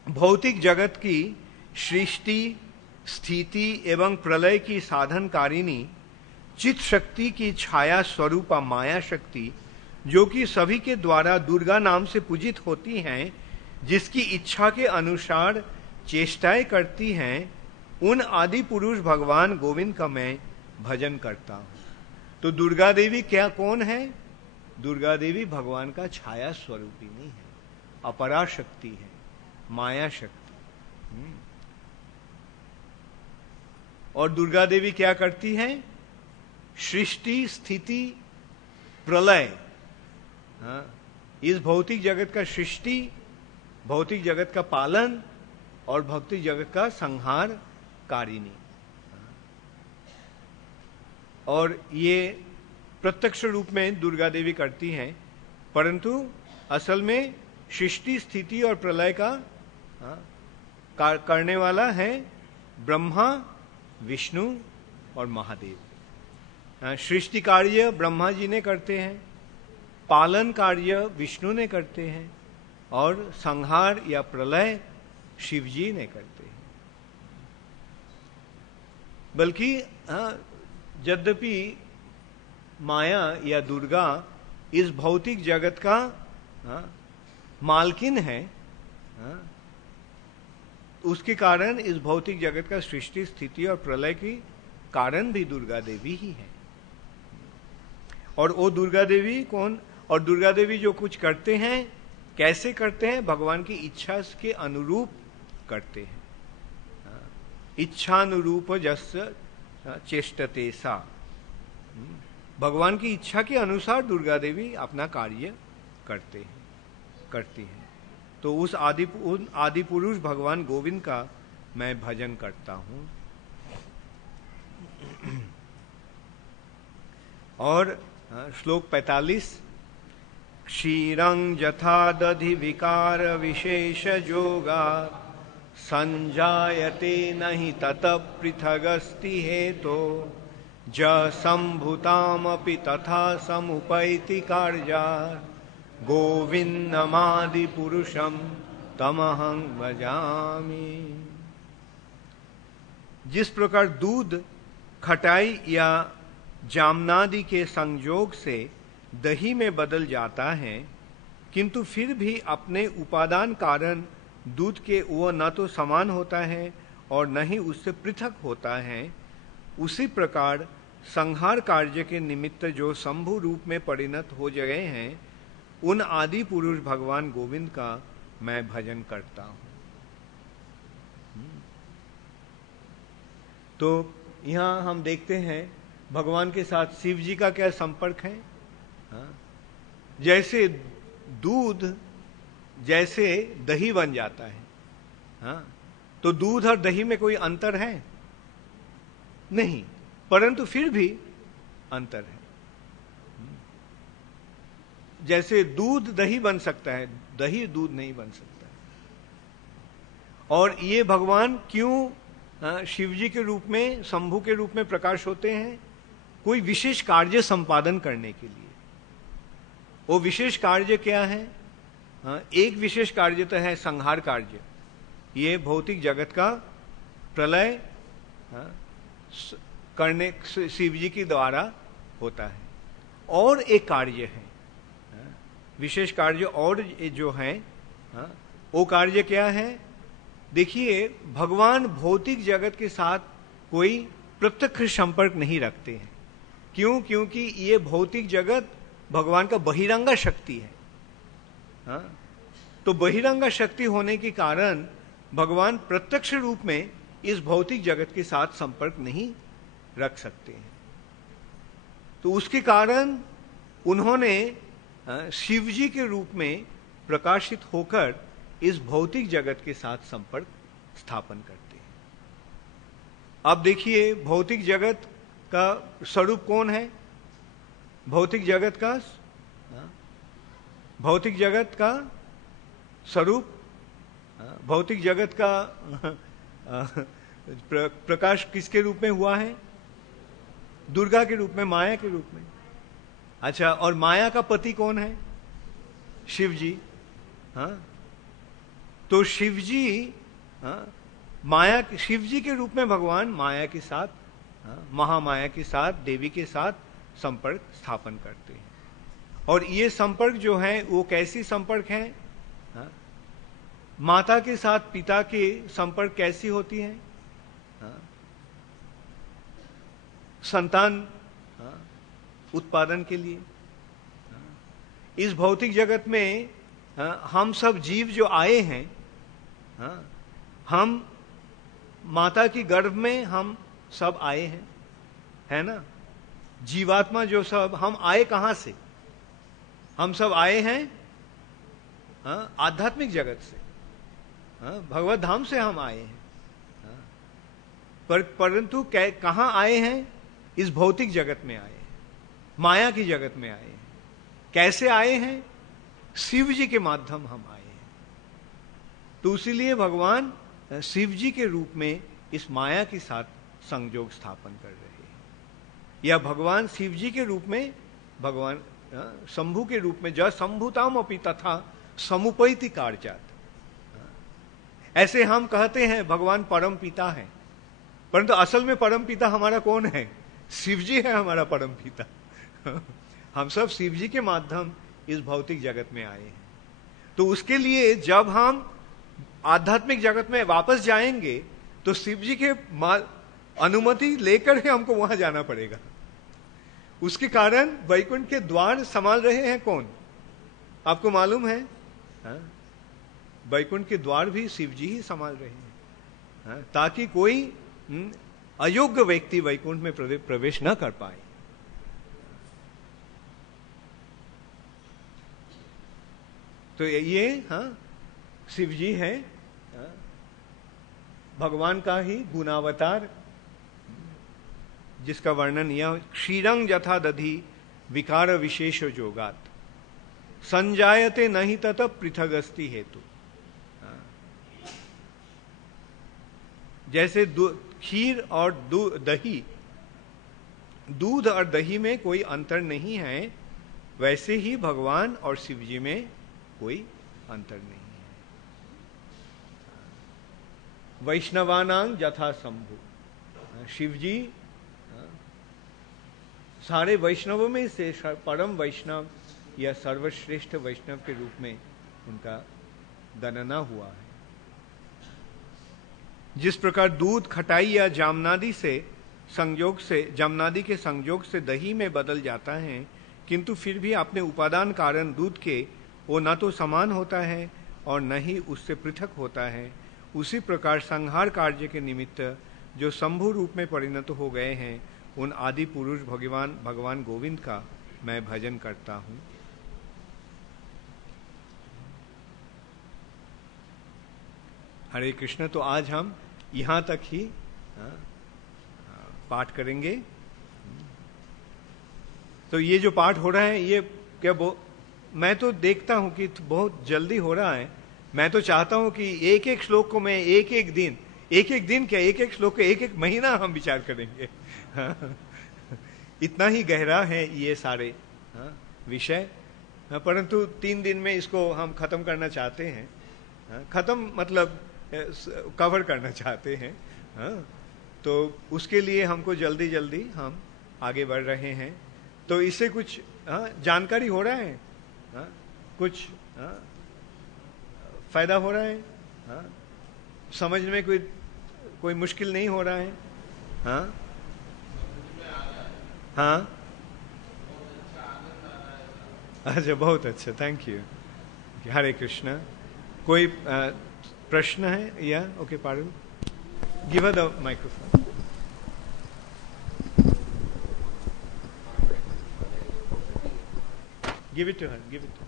भौतिक जगत की सृष्टि स्थिति एवं प्रलय की साधनकारिणी चित शक्ति की छाया स्वरूपा माया शक्ति, जो कि सभी के द्वारा दुर्गा नाम से पूजित होती हैं, जिसकी इच्छा के अनुसार चेष्टाएं करती हैं, उन आदि पुरुष भगवान गोविंद का मैं भजन करता हूं। तो दुर्गा देवी क्या कौन है? दुर्गा देवी भगवान का छाया स्वरूपिणी है, अपरा शक्ति है, माया शक्ति। और दुर्गा देवी क्या करती है? सृष्टि, स्थिति, प्रलय, इस भौतिक जगत का सृष्टि, भौतिक जगत का पालन और भौतिक जगत का संहार कारिणी। और ये प्रत्यक्ष रूप में दुर्गा देवी करती हैं, परंतु असल में सृष्टि, स्थिति और प्रलय का करने वाला है ब्रह्मा, विष्णु और महादेव। सृष्टि कार्य ब्रह्मा जी ने करते हैं, पालन कार्य विष्णु ने करते हैं और संहार या प्रलय शिव जी ने करते हैं। बल्कि यद्यपि माया या दुर्गा इस भौतिक जगत का मालकिन है, उसके कारण इस भौतिक जगत का सृष्टि, स्थिति और प्रलय की कारण भी दुर्गा देवी ही है। और वो दुर्गा देवी कौन? और दुर्गा देवी जो कुछ करते हैं, कैसे करते हैं? भगवान की इच्छा के अनुरूप करते हैं। इच्छानुरूप जस्य चेष्टते सा। भगवान की इच्छा के अनुसार दुर्गा देवी अपना कार्य करती हैं। तो उस आदि पुरुष भगवान गोविंद का मैं भजन करता हूं। और श्लोक 45, क्षीरं यथा दधि विकार विशेष जोगा संजायते नहि तत पृथगस्ति हेतो ज संभुतामपि तथा समुपैति कार्या गोविंदमादि पुरुषम तमहं भजामि। जिस प्रकार दूध खटाई या जामनादि के संयोग से दही में बदल जाता है, किंतु फिर भी अपने उपादान कारण दूध के वह न तो समान होता है और न ही उससे पृथक होता है, उसी प्रकार संहार कार्य के निमित्त जो शंभु रूप में परिणत हो गए हैं, उन आदि पुरुष भगवान गोविंद का मैं भजन करता हूं। तो यहां हम देखते हैं भगवान के साथ शिव जी का क्या संपर्क है। जैसे दूध जैसे दही बन जाता है, तो दूध और दही में कोई अंतर है नहीं, परंतु फिर भी अंतर है। जैसे दूध दही बन सकता है, दही दूध नहीं बन सकता है। और ये भगवान क्यों शिव जी के रूप में, शंभु के रूप में प्रकाश होते हैं? कोई विशेष कार्य संपादन करने के लिए। वो विशेष कार्य क्या है? एक विशेष कार्य तो है संहार कार्य। ये भौतिक जगत का प्रलय करने शिव जी के द्वारा होता है। और एक कार्य है, विशेष कार्य और जो है, वो कार्य क्या है? देखिए, भगवान भौतिक जगत के साथ कोई प्रत्यक्ष संपर्क नहीं रखते हैं। क्यों? क्योंकि ये भौतिक जगत भगवान का बहिरंगा शक्ति है। तो बहिरंगा शक्ति होने के कारण भगवान प्रत्यक्ष रूप में इस भौतिक जगत के साथ संपर्क नहीं रख सकते हैं। तो उसके कारण उन्होंने शिव जी के रूप में प्रकाशित होकर इस भौतिक जगत के साथ संपर्क स्थापन करते हैं। अब देखिए, भौतिक जगत का स्वरूप कौन है? भौतिक जगत का स्वरूप, भौतिक जगत का प्रकाश किसके रूप में हुआ है? दुर्गा के रूप में, माया के रूप में। अच्छा, और माया का पति कौन है? शिव जी। तो शिव जी, शिव जी के रूप में भगवान माया के साथ, महामाया के साथ, देवी के साथ संपर्क स्थापन करते हैं। और ये संपर्क जो है वो कैसी संपर्क है? माता के साथ पिता के संपर्क कैसी होती है? संतान उत्पादन के लिए। इस भौतिक जगत में हम सब जीव जो आए हैं, हम माता की गर्भ में हम सब आए हैं, है ना? जीवात्मा जो सब, हम आए कहां से? हम सब आए हैं आध्यात्मिक जगत से, भगवत धाम से हम आए हैं। परंतु कहां आए हैं? इस भौतिक जगत में आए हैं, माया की जगत में आए हैं। कैसे आए हैं? शिव जी के माध्यम हम आए हैं। तो इसीलिए भगवान शिव जी के रूप में इस माया के साथ संयोग स्थापन कर रहे हैं, या भगवान शिव जी के रूप में, भगवान शंभु के रूप में, ज शंभुताम अपि तथा समुपैति कार्यात्। ऐसे हम कहते हैं भगवान परम पिता है, परंतु असल में परम पिता हमारा कौन है? शिव जी है हमारा परम पिता। हम सब शिव जी के माध्यम इस भौतिक जगत में आए हैं। तो उसके लिए जब हम आध्यात्मिक जगत में वापस जाएंगे तो शिव जी के अनुमति लेकर के हमको वहां जाना पड़ेगा। उसके कारण वैकुंठ के द्वार संभाल रहे हैं कौन? आपको मालूम है? वैकुंठ के द्वार भी शिव जी ही संभाल रहे हैं, ताकि कोई अयोग्य व्यक्ति वैकुंठ में प्रवेश न कर पाए। तो ये शिव जी है, भगवान का ही गुणावतार, जिसका वर्णन यह, क्षीरंग यथा दधि विकार विशेष जोगात संजायते नहीं तत पृथगस्ति हेतु। जैसे खीर और दही, दूध और दही में कोई अंतर नहीं है, वैसे ही भगवान और शिव जी में कोई अंतर नहीं है। वैष्णवानां यथा शंभु, शिव जी सारे वैष्णवों में से परम वैष्णव या सर्वश्रेष्ठ वैष्णव के रूप में उनका गणना हुआ है। जिस प्रकार दूध खटाई या जामनादी के संयोग से दही में बदल जाता है, किंतु फिर भी अपने उपादान कारण दूध के वो न तो समान होता है और न ही उससे पृथक होता है, उसी प्रकार संहार कार्य के निमित्त जो शंभु रूप में परिणत हो गए हैं, उन आदि पुरुष भगवान गोविंद का मैं भजन करता हूं। हरे कृष्ण। तो आज हम यहां तक ही पाठ करेंगे। तो ये जो पाठ हो रहा है, ये क्या मैं तो देखता हूं कि बहुत जल्दी हो रहा है। मैं तो चाहता हूं कि एक एक श्लोक को मैं एक एक दिन क्या, एक एक श्लोक को एक एक महीना हम विचार करेंगे। इतना ही गहरा है ये सारे विषय, परंतु 3 दिन में इसको हम खत्म करना चाहते हैं। खत्म मतलब कवर करना चाहते हैं। तो उसके लिए हमको जल्दी जल्दी हम आगे बढ़ रहे हैं। तो इससे कुछ जानकारी हो रहा है, कुछ फायदा हो रहा है, समझ में कोई मुश्किल नहीं हो रहा है। हाँ, अच्छा, बहुत अच्छा, थैंक यू। हरे कृष्णा। कोई प्रश्न है या? Okay, Parul, give her the microphone. Give it to her, give it to her.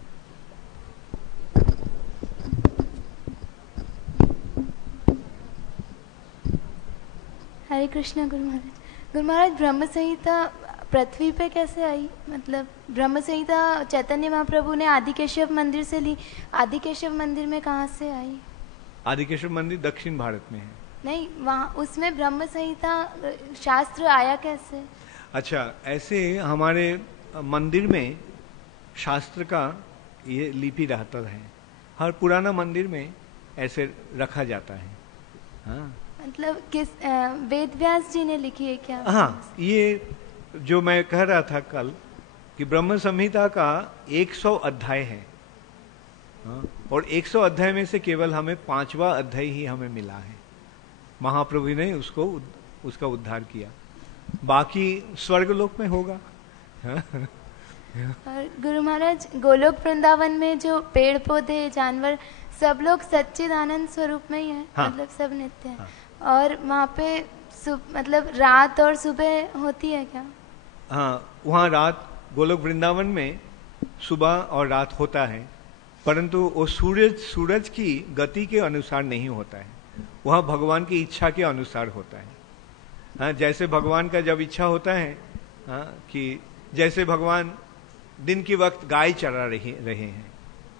Hare Krishna गुरु महाराज। गुरु महाराज, ब्रह्म संहिता पृथ्वी पे कैसे आई? मतलब ब्रह्म संहिता चैतन्य महाप्रभु ने आदिकेशव मंदिर से ली, आदिकेशव मंदिर में कहाँ से आई? आदिकेशव मंदिर दक्षिण भारत में है। नहीं, वहाँ उसमें ब्रह्म संहिता शास्त्र आया कैसे? अच्छा, ऐसे हमारे मंदिर में शास्त्र का ये लिपि रहता है, हर पुराना मंदिर में ऐसे रखा जाता है। हाँ, मतलब किस वेद व्यास जी ने लिखी है क्या? हाँ, ये जो मैं कह रहा था कल कि ब्रह्म संहिता का 100 अध्याय है। हाँ, और 100 अध्याय में से केवल हमें 5वां अध्याय ही हमें मिला है। महाप्रभु ने उसका उद्धार किया, बाकी स्वर्गलोक में होगा। और गुरु महाराज, गोलोक वृंदावन में जो पेड़ पौधे जानवर सब लोग सच्चिदानंद स्वरूप में ही है। हाँ। मतलब सब नित्य है। हाँ। और वहाँ पे मतलब रात और सुबह होती है क्या? हाँ, वहाँ रात, गोलोक वृंदावन में सुबह और रात होता है, परंतु वो सूरज की गति के अनुसार नहीं होता है, वहाँ भगवान की इच्छा के अनुसार होता है। हाँ, जैसे भगवान का जब इच्छा होता है, हाँ, कि जैसे भगवान दिन के वक्त गाय चरा रहे हैं,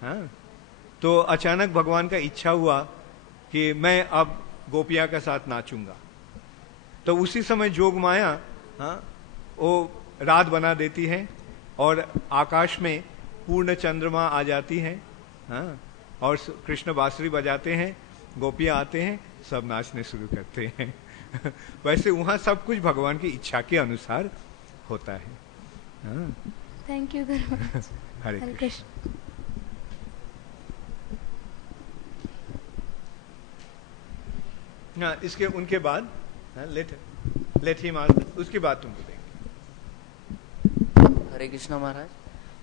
हाँ, तो अचानक भगवान का इच्छा हुआ कि मैं अब गोपिया के साथ नाचूंगा, तो उसी समय जोग माया, हाँ, वो रात बना देती है और आकाश में पूर्ण चंद्रमा आ जाती है, हाँ, और कृष्ण बांसुरी बजाते हैं, गोपियां आते हैं, सब नाचने शुरू करते हैं। वैसे वहां सब कुछ भगवान की इच्छा के अनुसार होता है। हाँ। Thank you Guru Maharaj. हरे कृष्ण। हाँ, इसके उनके बाद लेट हिम आंसर, उसके बाद तुमको देंगे। हरे कृष्ण महाराज,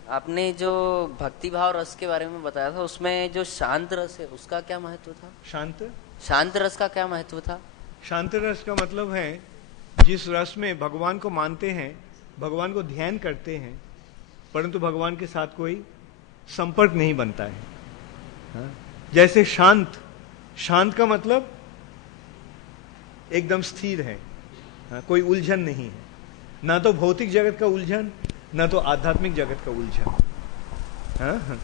आपने जो भक्ति भाव रस के बारे में बताया था, उसमें जो शांत रस है उसका क्या महत्व था? शांत रस का क्या महत्व था? शांत रस का मतलब है जिस रस में भगवान को मानते हैं, भगवान को ध्यान करते हैं, परंतु भगवान के साथ कोई संपर्क नहीं बनता है। हाँ? जैसे शांत का मतलब एकदम स्थिर है, हाँ, कोई उलझन नहीं है, ना तो भौतिक जगत का उलझन, ना तो आध्यात्मिक जगत का उलझन। हाँ?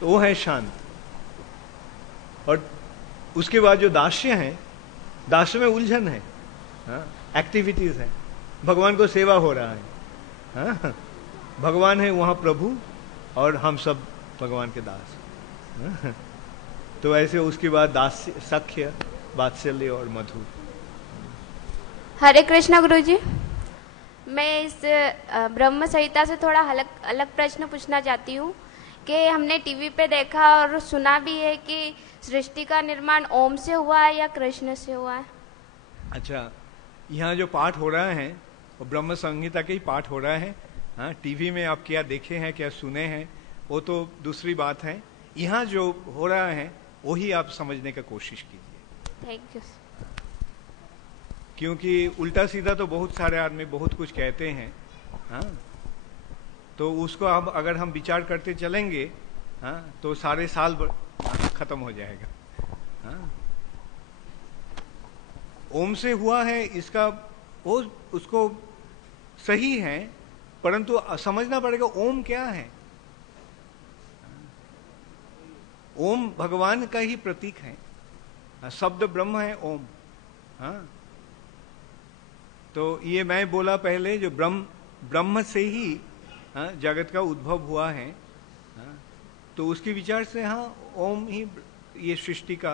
तो वो है शांत। और उसके बाद जो दास्य है, दास्य में उलझन है, हाँ, एक्टिविटीज है, भगवान को सेवा हो रहा है, हाँ, भगवान है वहां प्रभु और हम सब भगवान के दास। हाँ? तो ऐसे उसके बाद दास्य, सख्य, वात्सल्य और मधुर। हरे कृष्ण गुरुजी, मैं इस ब्रह्म संहिता से थोड़ा अलग प्रश्न पूछना चाहती हूँ कि हमने टीवी पे देखा और सुना भी है कि सृष्टि का निर्माण ओम से हुआ है या कृष्ण से हुआ है। अच्छा, यहाँ जो पाठ हो रहा है वो ब्रह्म संहिता के ही पाठ हो रहा है। हाँ, टीवी में आप क्या देखे हैं, क्या सुने हैं, वो तो दूसरी बात है। यहाँ जो हो रहा है वही आप समझने का कोशिश कीजिए। Thank you. क्योंकि उल्टा सीधा तो बहुत सारे आदमी बहुत कुछ कहते हैं, हाँ, तो उसको अगर हम विचार करते चलेंगे, हाँ, तो सारे साल खत्म हो जाएगा। हाँ, ओम से हुआ है इसका वो उसको सही है, परंतु समझना पड़ेगा ओम क्या है। ओम भगवान का ही प्रतीक है, शब्द ब्रह्म है ओम। हाँ, तो ये मैं बोला पहले, जो ब्रह्म से ही, हाँ, जगत का उद्भव हुआ है, हाँ, तो उसके विचार से, हाँ, ओम ही ये सृष्टि का,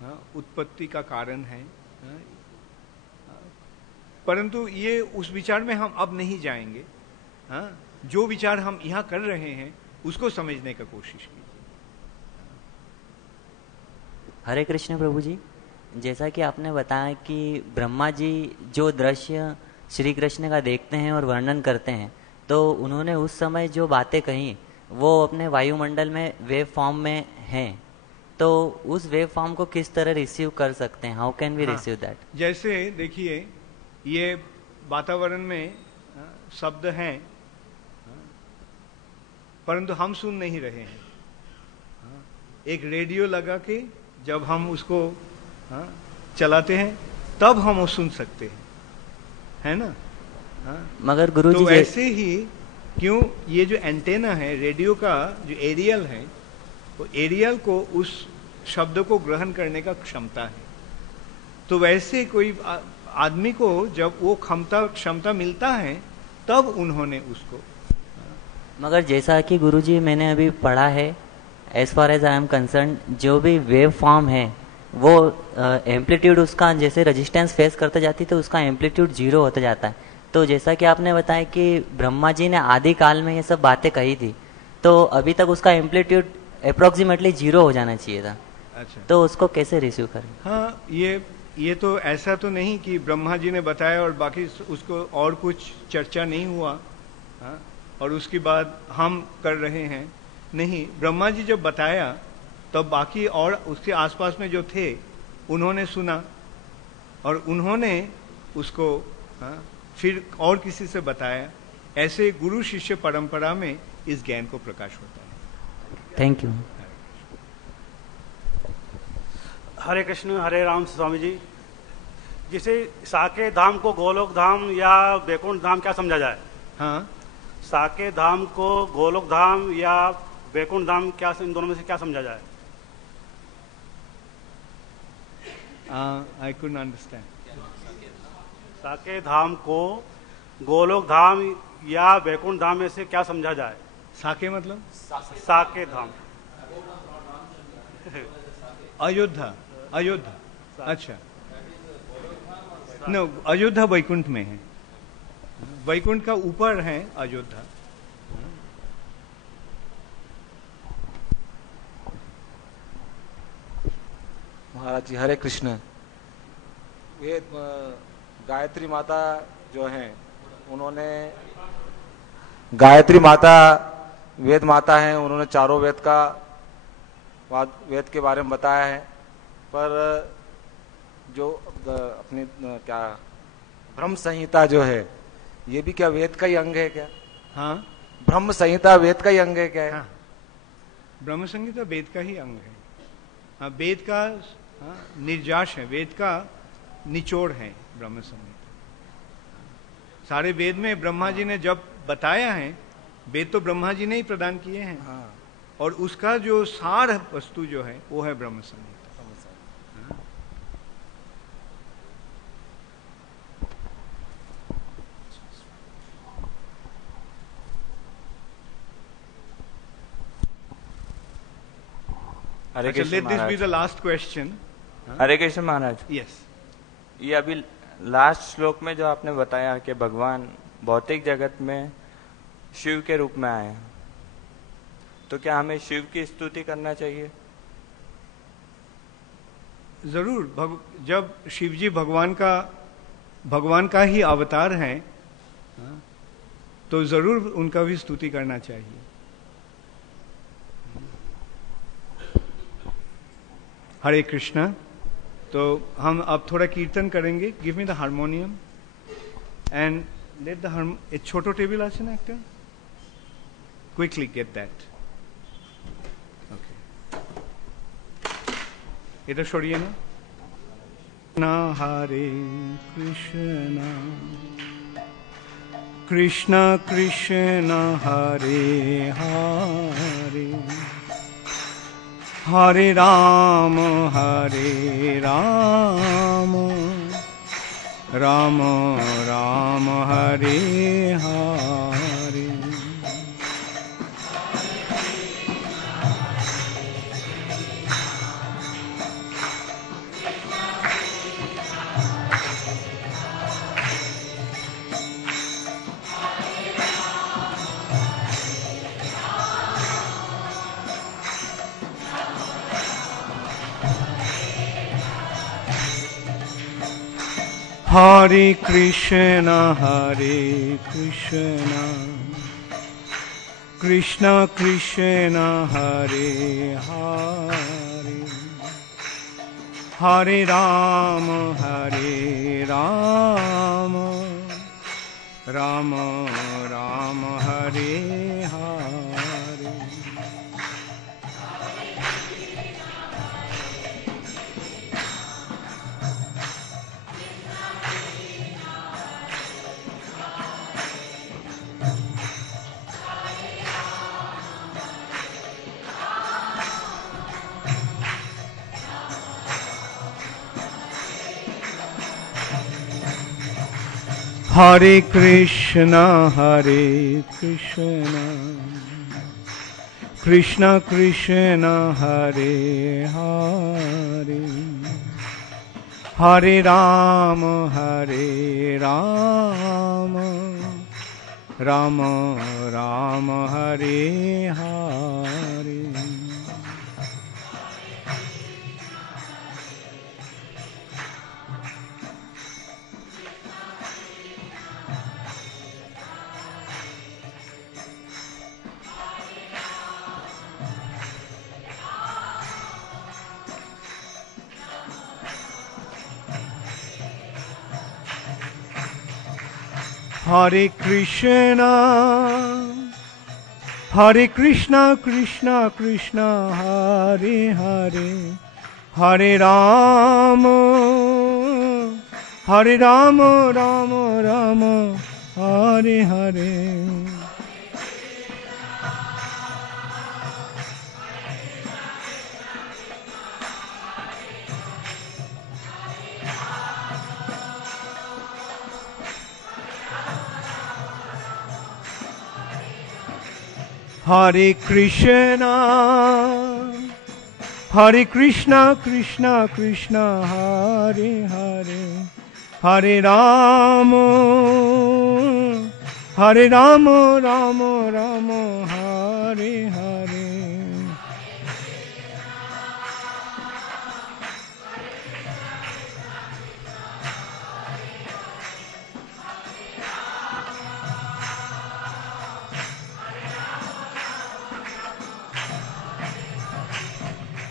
हाँ, उत्पत्ति का कारण है। हाँ, परंतु ये उस विचार में हम अब नहीं जाएंगे। हाँ, जो विचार हम यहाँ कर रहे हैं उसको समझने का कोशिश कीजिए। हरे कृष्ण प्रभु जी, जैसा कि आपने बताया कि ब्रह्मा जी जो दृश्य श्री कृष्ण का देखते हैं और वर्णन करते हैं, तो उन्होंने उस समय जो बातें कही वो अपने वायुमंडल में वेव फॉर्म में हैं, तो उस वेव फॉर्म को किस तरह रिसीव कर सकते हैं? How can we receive that? जैसे देखिए, ये वातावरण में शब्द हैं, परंतु हम सुन नहीं रहे हैं। एक रेडियो लगा के जब हम उसको, हाँ, चलाते हैं तब हम वो सुन सकते हैं, है ना। हाँ, मगर गुरुजी, तो ऐसे ही क्यों ये जो एंटेना है रेडियो का, जो एरियल है, वो एरियल को उस शब्द को ग्रहण करने का क्षमता है। तो वैसे कोई आदमी को जब वो क्षमता मिलता है तब उन्होंने उसको। मगर जैसा कि गुरुजी मैंने अभी पढ़ा है, as far as I am concerned, जो भी वेव फॉर्म है वो एम्पलीट्यूड उसका जैसे रेजिस्टेंस फेस करते जाती है तो उसका एम्पलीट्यूड 0 होता जाता है। तो जैसा कि आपने बताया कि ब्रह्मा जी ने आदि काल में ये सब बातें कही थी, तो अभी तक उसका एम्पलीट्यूड अप्रोक्सीमेटली 0 हो जाना चाहिए था। अच्छा, तो उसको कैसे रिसीव करें? हाँ, ये तो ऐसा तो नहीं कि ब्रह्मा जी ने बताया और बाकी उसको और कुछ चर्चा नहीं हुआ, हाँ, और उसके बाद हम कर रहे हैं। नहीं, ब्रह्मा जी जब बताया तब बाकी और उसके आसपास में जो थे उन्होंने सुना और उन्होंने उसको, हाँ, फिर और किसी से बताया। ऐसे गुरु शिष्य परंपरा में इस ज्ञान को प्रकाश होता है। Thank you. हरे कृष्ण हरे राम स्वामी जी, जिसे साके धाम को गोलोक धाम या वैकुंठ धाम क्या समझा जाए? हाँ, साके धाम को गोलोक धाम या वैकुंठ धाम क्या, इन दोनों में से क्या समझा जाए? I couldn't understand. साके धाम को गोलोक धाम या वैकुंठ धाम में से क्या समझा जाए? साके मतलब साके धाम अयोध्या। अयोध्या, अच्छा, नो, अयोध्या वैकुंठ में है। वैकुंठ का ऊपर है अयोध्या। महाराज जी हरे कृष्ण। ये गायत्री माता जो हैं, उन्होंने गायत्री माता वेद माता हैं, उन्होंने चारों वेद के बारे में बताया है। पर जो अपनी क्या ब्रह्म संहिता जो है, ये भी क्या वेद का ही अंग है क्या? हाँ, ब्रह्म संहिता वेद का ही अंग है क्या है? हाँ, ब्रह्म संहिता वेद का ही अंग है। हाँ, वेद का, हाँ, निर्जाश है, वेद का निचोड़ है ब्रह्म संहिता। सारे वेद में ब्रह्मा जी ने जब बताया है, वेद तो ब्रह्मा जी ने ही प्रदान किए हैं। हाँ। और उसका जो सार वस्तु जो है वो है Brahma Samhita. Hare Krishna let this be Maharaj. The last question. Hare Krishna Maharaj, yes, ये अभी लास्ट श्लोक में जो आपने बताया कि भगवान भौतिक जगत में शिव के रूप में आए हैं, तो क्या हमें शिव की स्तुति करना चाहिए? जरूर। जब शिव जी भगवान का ही अवतार है, हाँ, तो जरूर उनका भी स्तुति करना चाहिए। हरे कृष्णा। तो हम अब थोड़ा कीर्तन करेंगे। Give me the harmonium and let the एक छोटो टेबल আছে না একটা, क्विकली गेट दैट। ओके, এটা সরিয়ে না। না, হরে কৃষ্ণ কৃষ্ণ কৃষ্ণ হরে হরে हरे राम राम राम हरे हरे। हरे कृष्ण कृष्ण कृष्ण हरे हरे हरे राम राम राम हरे हरे। हरे Krishna Krishna Krishna Hare Hare Hare Ram Ram Ram Hare Hare. Hare Krishna Krishna Krishna Hare Hare Hare Rama Rama Rama Hare Hare Hare Krishna Krishna Krishna Hare Hare Hare Rama Rama Rama Hare Hare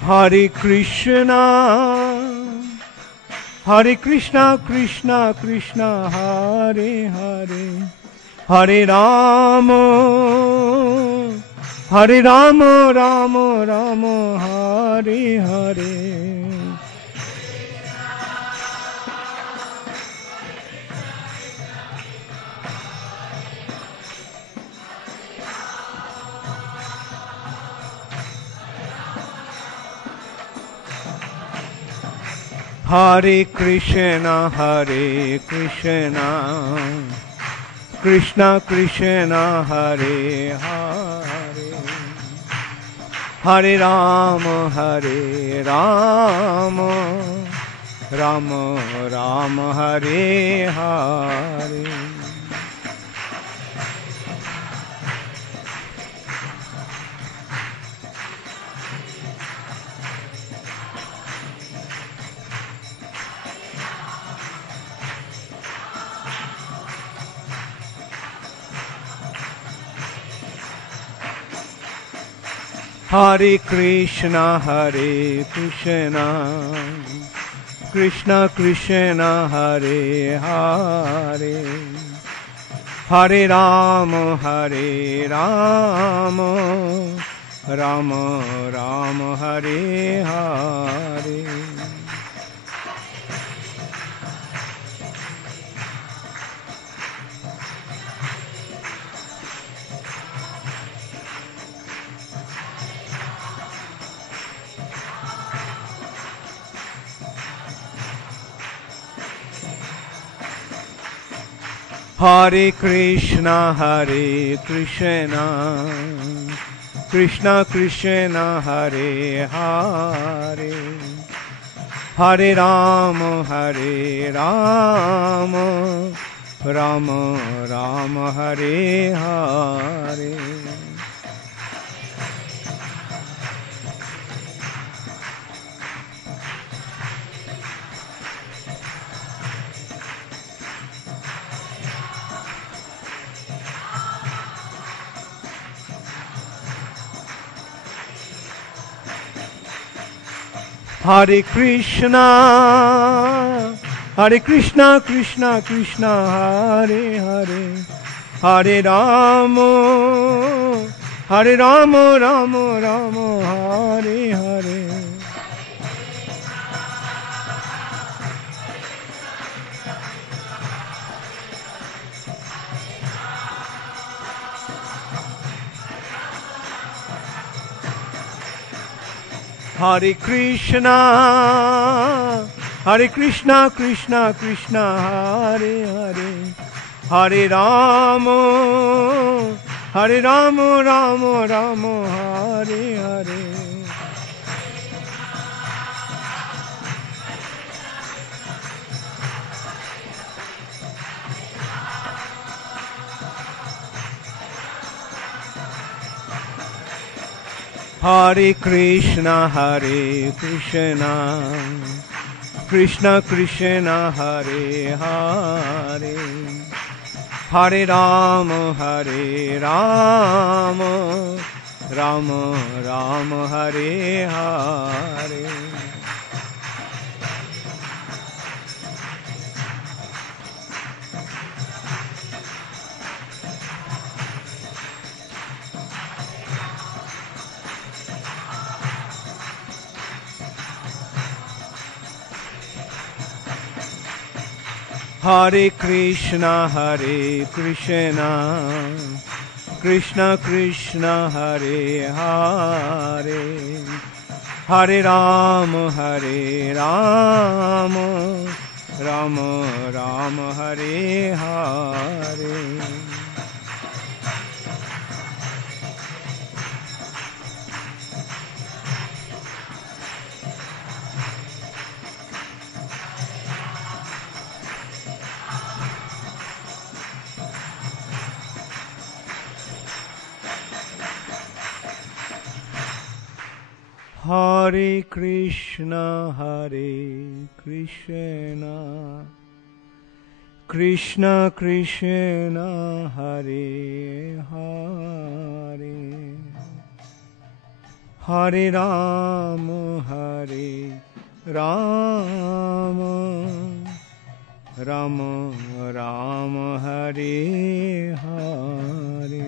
Hare Krishna Krishna Krishna Hare Hare Hare Rama Rama Rama Hare Hare Hare Krishna Krishna Krishna Hare Hare Hare Rama Rama Rama Hare Hare Hare Krishna Krishna Krishna Hare Hare Hare Rama Rama Rama Hare Hare Hare Krishna Krishna Krishna Hare Hare Hare Rama Rama Rama Hare Hare Hare Krishna Krishna Krishna Hare Hare Hare Rama Rama Rama Hare Hare Hare Krishna Krishna Krishna Hare Hare Hare Rama Rama Rama Hare Hare Hare Krishna Krishna Krishna Hare Hare Hare Rama Rama Rama Hare Hare Hare Krishna, Krishna Krishna, Hare Hare, Hare Rama, Rama Rama, Hare Hare. Hare Krishna, Krishna Krishna, Hare Hare, Hare Rama, Rama Rama, Hare Hare.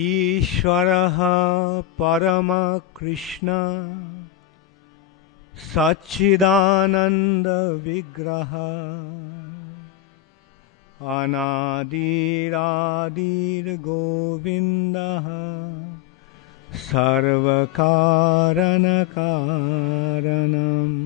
ईश्वरः परम कृष्ण सच्चिदानंद विग्रह अनादिरादिर् गोविन्दः सर्वकारण कारणम्.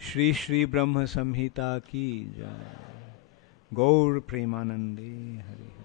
श्री श्री ब्रह्म संहिता की जय. गौर प्रेमानंदे हरि.